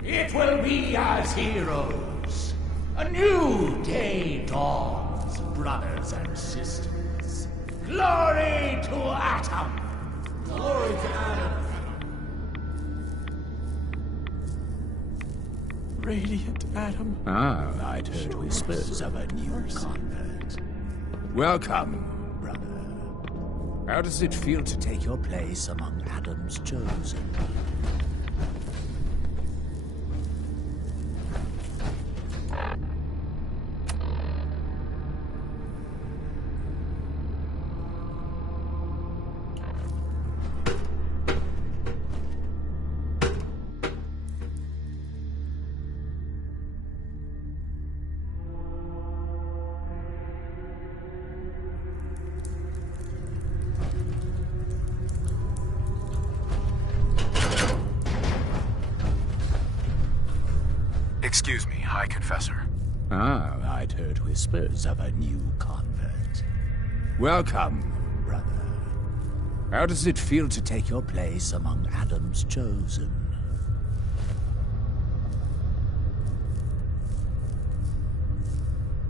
it will be as heroes. A new day dawns, brothers and sisters. Glory to Adam! Glory to Adam! Radiant Adam. Ah, I'd heard whispers of a new convert. Welcome, brother. How does it feel to take your place among Adam's chosen? Excuse me, High Confessor. Ah, I'd heard whispers of a new convert. Welcome, brother. How does it feel to take your place among Adam's chosen?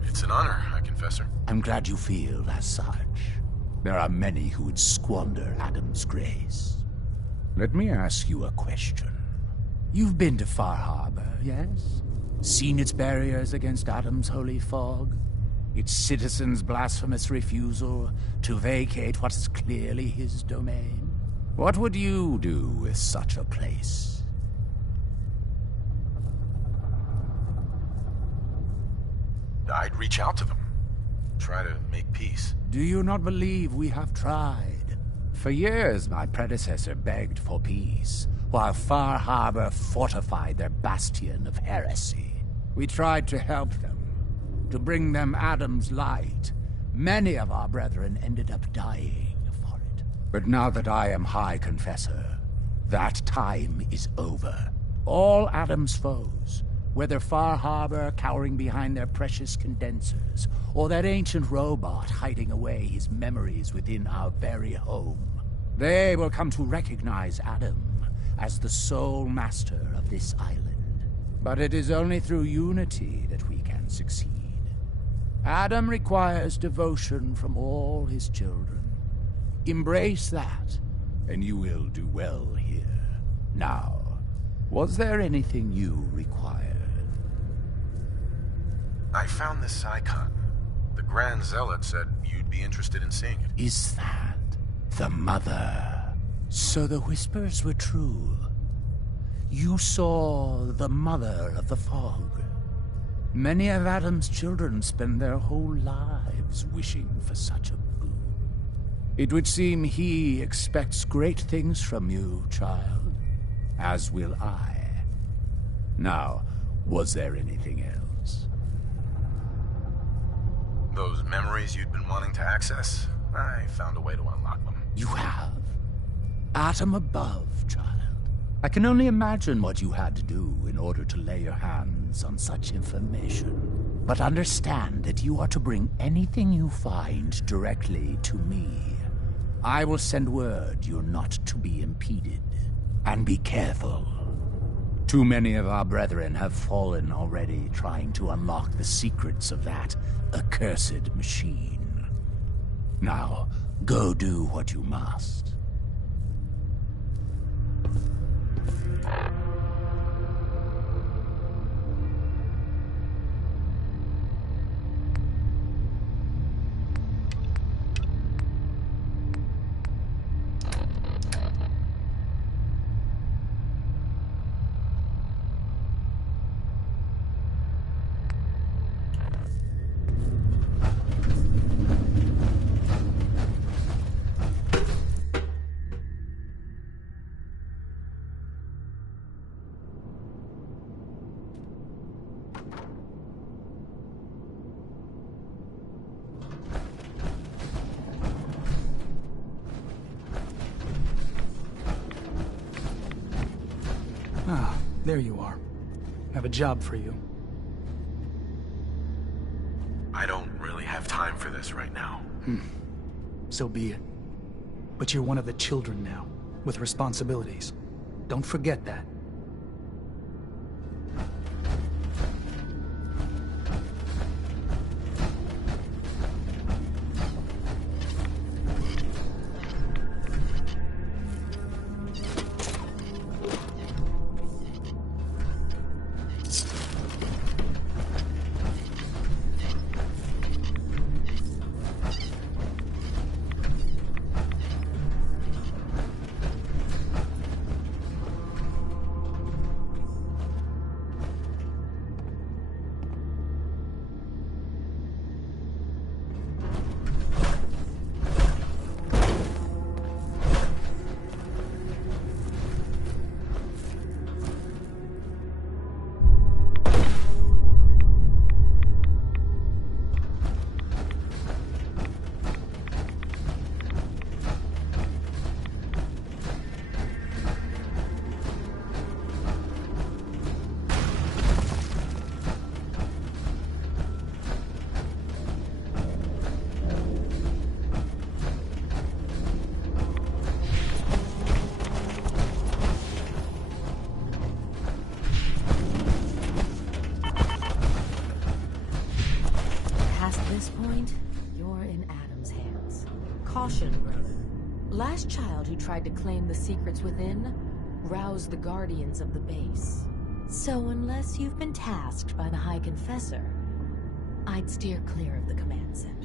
It's an honor, High Confessor. I'm glad you feel as such. There are many who would squander Adam's grace. Let me ask you a question. You've been to Far Harbor, yes? Seen its barriers against Adam's holy fog? Its citizens' blasphemous refusal to vacate what is clearly his domain? What would you do with such a place? I'd reach out to them. Try to make peace. Do you not believe we have tried? For years, my predecessor begged for peace, while Far Harbor fortified their bastion of heresy. We tried to help them, to bring them Adam's light. Many of our brethren ended up dying for it. But now that I am High Confessor, that time is over. All Adam's foes, whether Far Harbor cowering behind their precious condensers, or that ancient robot hiding away his memories within our very home, they will come to recognize Adam as the sole master of this island. But it is only through unity that we can succeed. Adam requires devotion from all his children. Embrace that, and you will do well here. Now, was there anything you required? I found this icon. The Grand Zealot said you'd be interested in seeing it. Is that the Mother? So the whispers were true. You saw the Mother of the Fog. Many of Adam's children spend their whole lives wishing for such a boon. It would seem he expects great things from you, child, as will I. Now, was there anything else? Those memories you'd been wanting to access? I found a way to unlock them. You have? Atom above, child. I can only imagine what you had to do in order to lay your hands on such information. But understand that you are to bring anything you find directly to me. I will send word you're not to be impeded. And be careful. Too many of our brethren have fallen already trying to unlock the secrets of that accursed machine. Now, go do what you must. Ah, there you are. I have a job for you. I don't really have time for this right now. So be it. But you're one of the children now, with responsibilities. Don't forget that. last child who tried to claim the secrets within roused the guardians of the base. So unless you've been tasked by the High Confessor, I'd steer clear of the command center.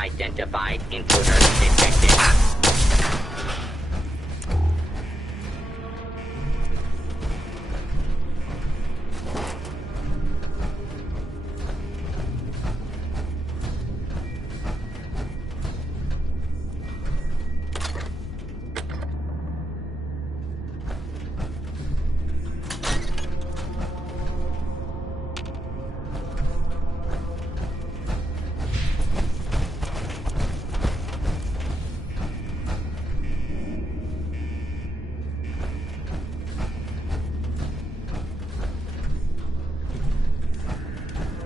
Unidentified intruders detected.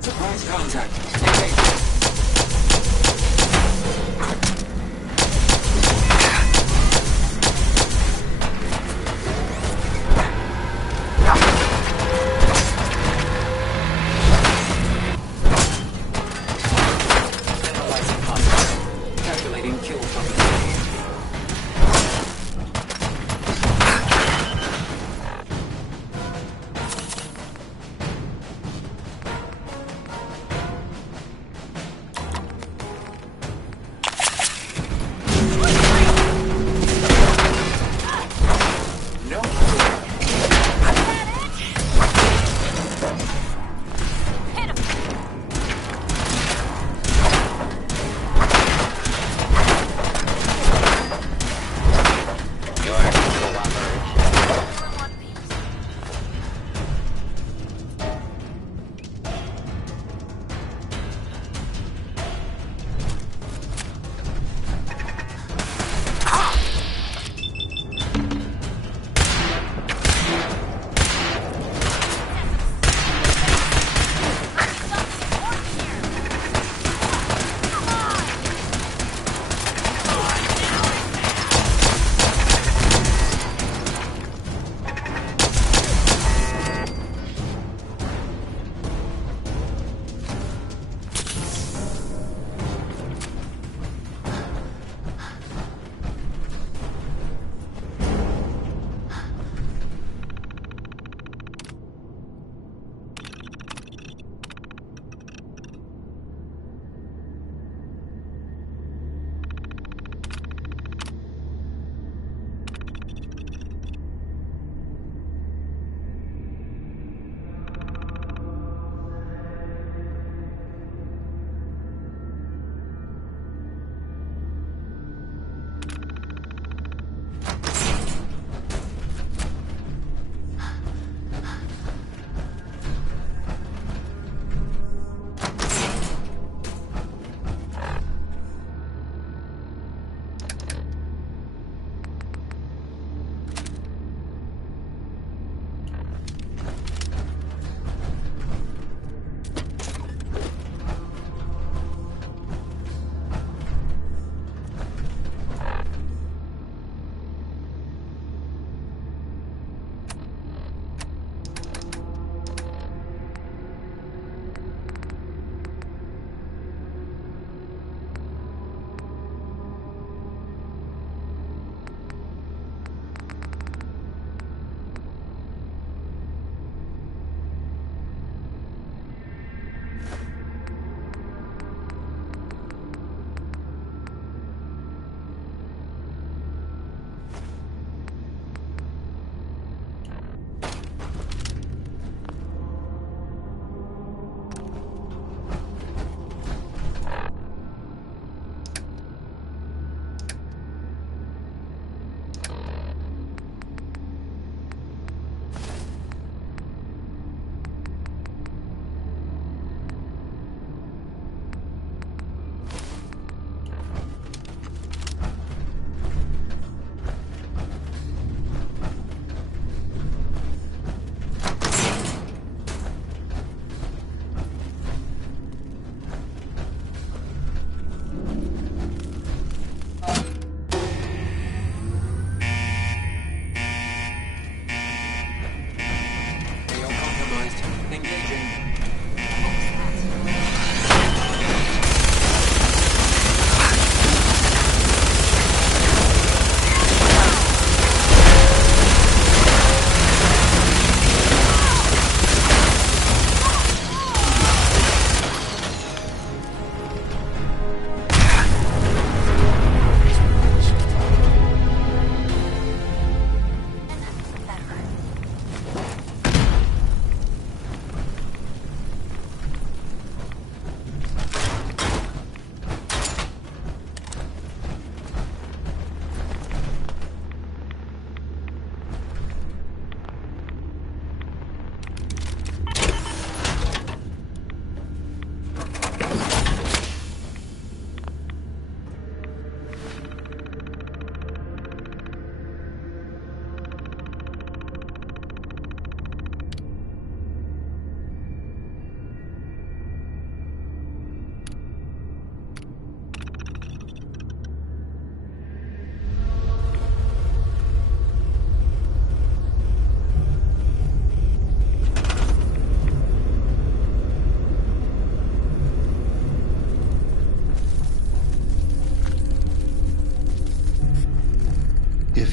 Surprise contact. Engage. Analyzing contact. Calculating kill probability.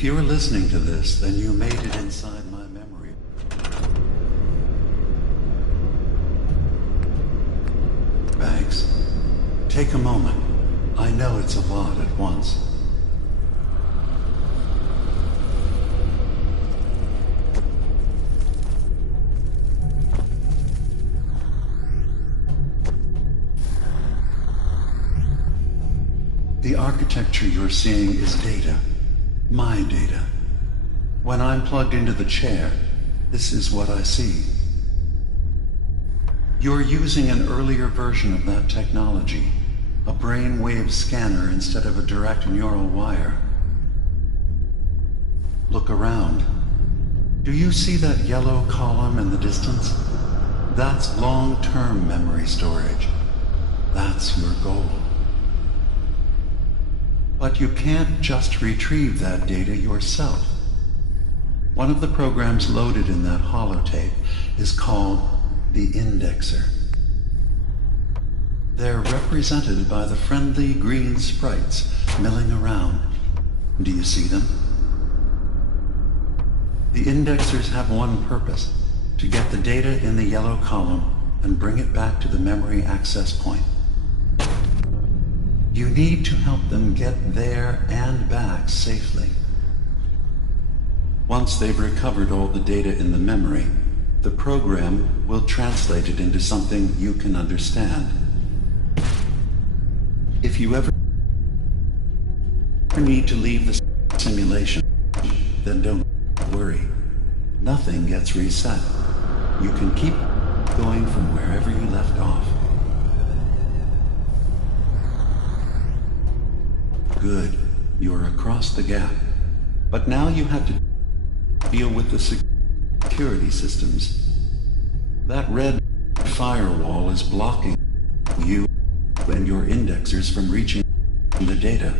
If you're listening to this, then you made it inside my memory. Banks, take a moment. I know it's a lot at once. The architecture you're seeing is data. My data. When I'm plugged into the chair, this is what I see. You're using an earlier version of that technology, a brainwave scanner instead of a direct neural wire. Look around. Do you see that yellow column in the distance? That's long-term memory storage. That's your goal. But you can't just retrieve that data yourself. One of the programs loaded in that holotape is called the Indexer. They're represented by the friendly green sprites milling around. Do you see them? The Indexers have one purpose: to get the data in the yellow column and bring it back to the memory access point. You need to help them get there and back safely. Once they've recovered all the data in the memory, the program will translate it into something you can understand. If you ever need to leave the simulation, then don't worry. Nothing gets reset. You can keep going from wherever you left off. Good. You're across the gap. But now you have to deal with the security systems. That red firewall is blocking you and your indexers from reaching the data.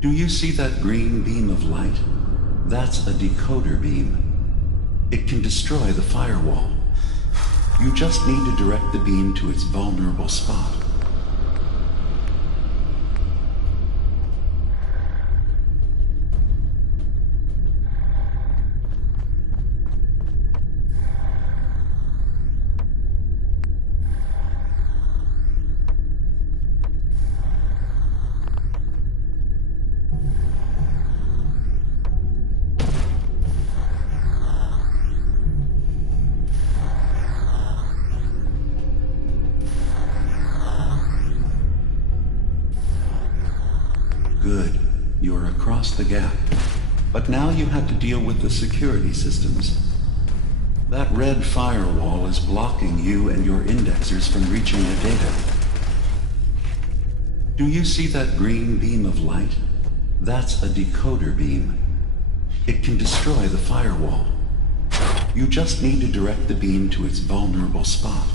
Do you see that green beam of light? That's a decoder beam. It can destroy the firewall. You just need to direct the beam to its vulnerable spot. Good. You're across the gap. But now you have to deal with the security systems. That red firewall is blocking you and your indexers from reaching the data. Do you see that green beam of light? That's a decoder beam. It can destroy the firewall. You just need to direct the beam to its vulnerable spot.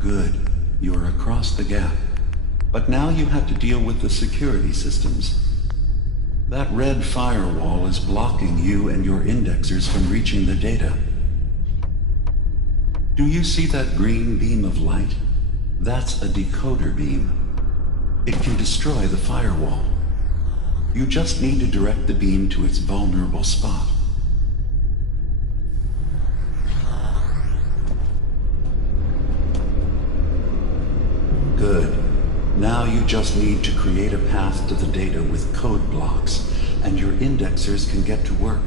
Good. You're across the gap. But now you have to deal with the security systems. That red firewall is blocking you and your indexers from reaching the data. Do you see that green beam of light? That's a decoder beam. It can destroy the firewall. You just need to direct the beam to its vulnerable spot. Good. Now you just need to create a path to the data with code blocks, and your indexers can get to work.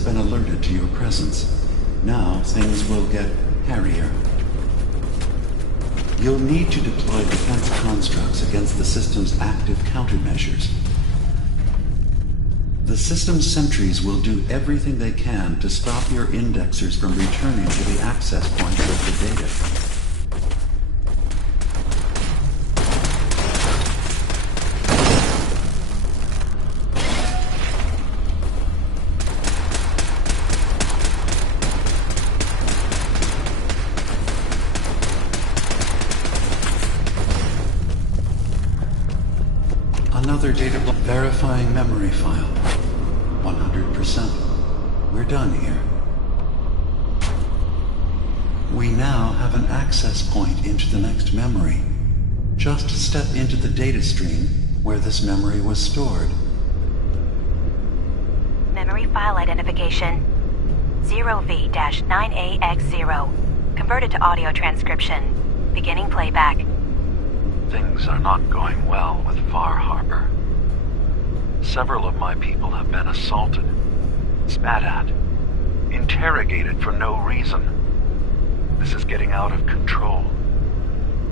has been alerted to your presence. Now things will get hairier. You'll need to deploy defense constructs against the system's active countermeasures. The system's sentries will do everything they can to stop your indexers from returning to the access point with the data. Another data block. Verifying memory file. 100%. We're done here. We now have an access point into the next memory. Just step into the data stream where this memory was stored. Memory file identification 0V-9AX0. Converted to audio transcription. Beginning playback. Things are not going well with Far Harbor. Several of my people have been assaulted, spat at, interrogated for no reason. This is getting out of control.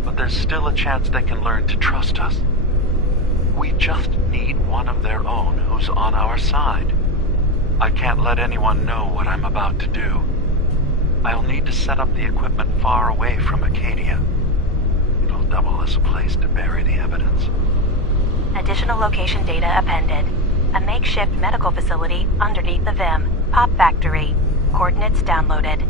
But there's still a chance they can learn to trust us. We just need one of their own who's on our side. I can't let anyone know what I'm about to do. I'll need to set up the equipment far away from Acadia. It'll double as a place to bury the evidence. Additional location data appended. A makeshift medical facility underneath the VIM. Pop Factory. Coordinates downloaded.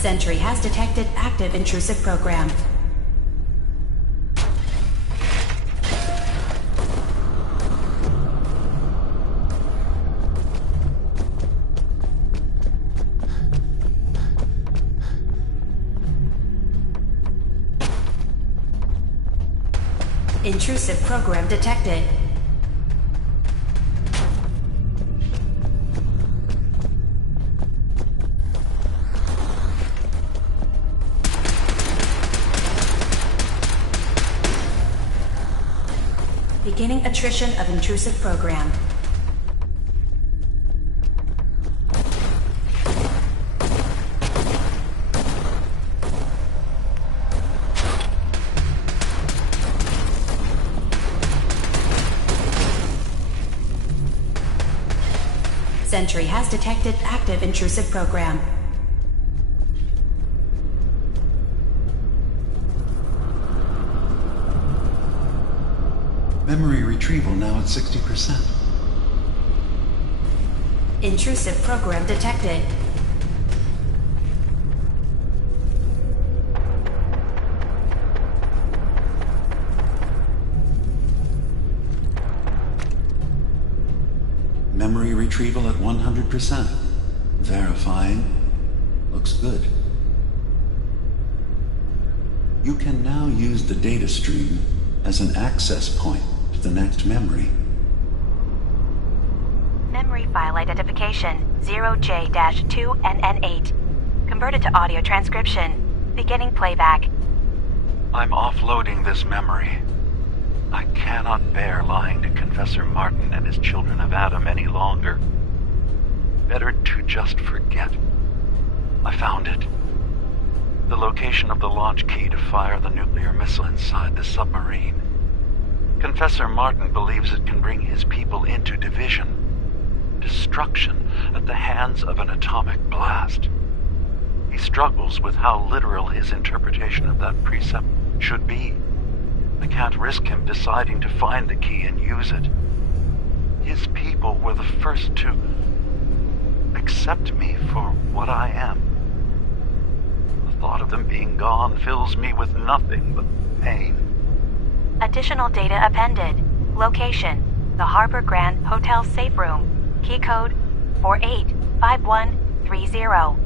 Sentry has detected active intrusive program. Intrusive program detected. Beginning attrition of intrusive program. Sentry has detected active intrusive program. Memory retrieval now at 60%. Intrusive program detected. Memory retrieval at 100%. Verifying. Looks good. You can now use the data stream as an access point to the next memory. Memory file identification 0J-2NN8. Converted to audio transcription. Beginning playback. I'm offloading this memory. I cannot bear lying to Confessor Martin and his children of Adam any longer. Better to just forget. I found it. The location of the launch key to fire the nuclear missile inside the submarine. Confessor Martin believes it can bring his people into division. Destruction at the hands of an atomic blast. He struggles with how literal his interpretation of that precept should be. I can't risk him deciding to find the key and use it. His people were the first to accept me for what I am. The thought of them being gone fills me with nothing but pain. Additional data appended. Location: the Harbor Grand Hotel safe room. Key code 485130.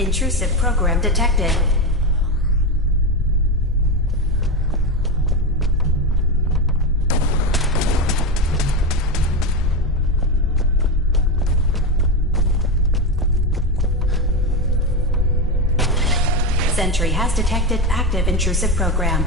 Intrusive program detected. Sentry has detected active intrusive program.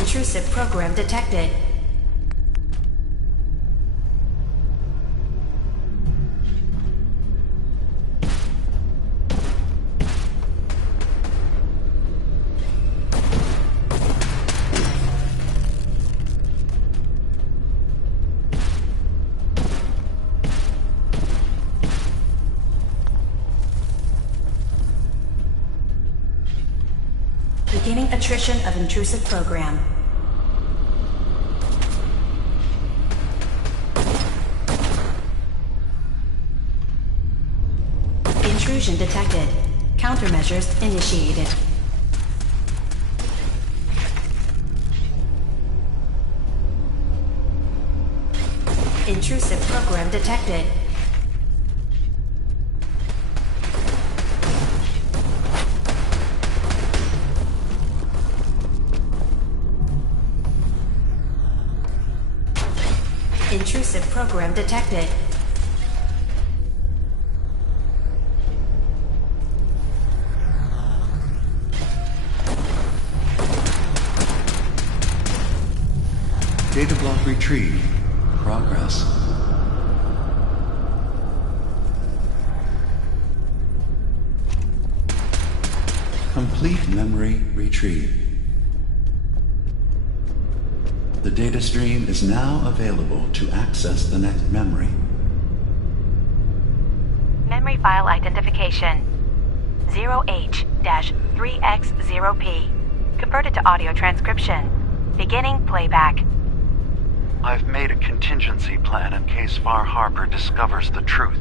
Intrusive program detected. Beginning attrition of intrusive program. Intrusion detected. Countermeasures initiated. Intrusive program detected. Intrusive program detected. Data block retrieved. Progress. Complete memory retrieved. The data stream is now available to access the next memory. Memory file identification 0H-3X0P. Converted to audio transcription. Beginning playback. I've made a contingency plan in case Far Harbor discovers the truth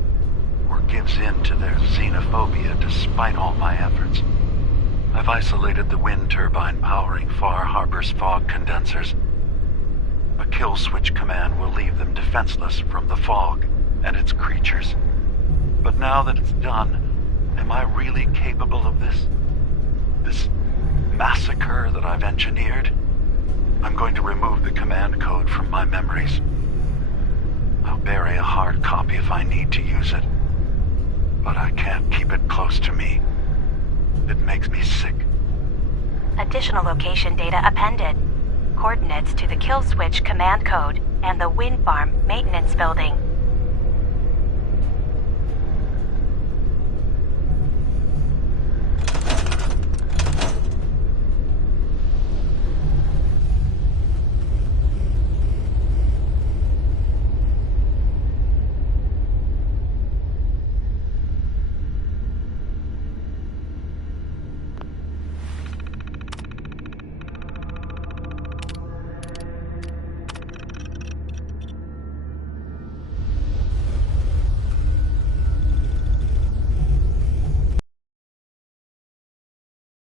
or gives in to their xenophobia despite all my efforts. I've isolated the wind turbine powering Far Harbor's fog condensers. A kill switch command will leave them defenseless from the fog and its creatures. But now that it's done, am I really capable of this? This massacre that I've engineered? I'm going to remove the command code from my memories. I'll bury a hard copy if I need to use it. But I can't keep it close to me. It makes me sick. Additional location data appended. Coordinates to the kill switch command code and the wind farm maintenance building.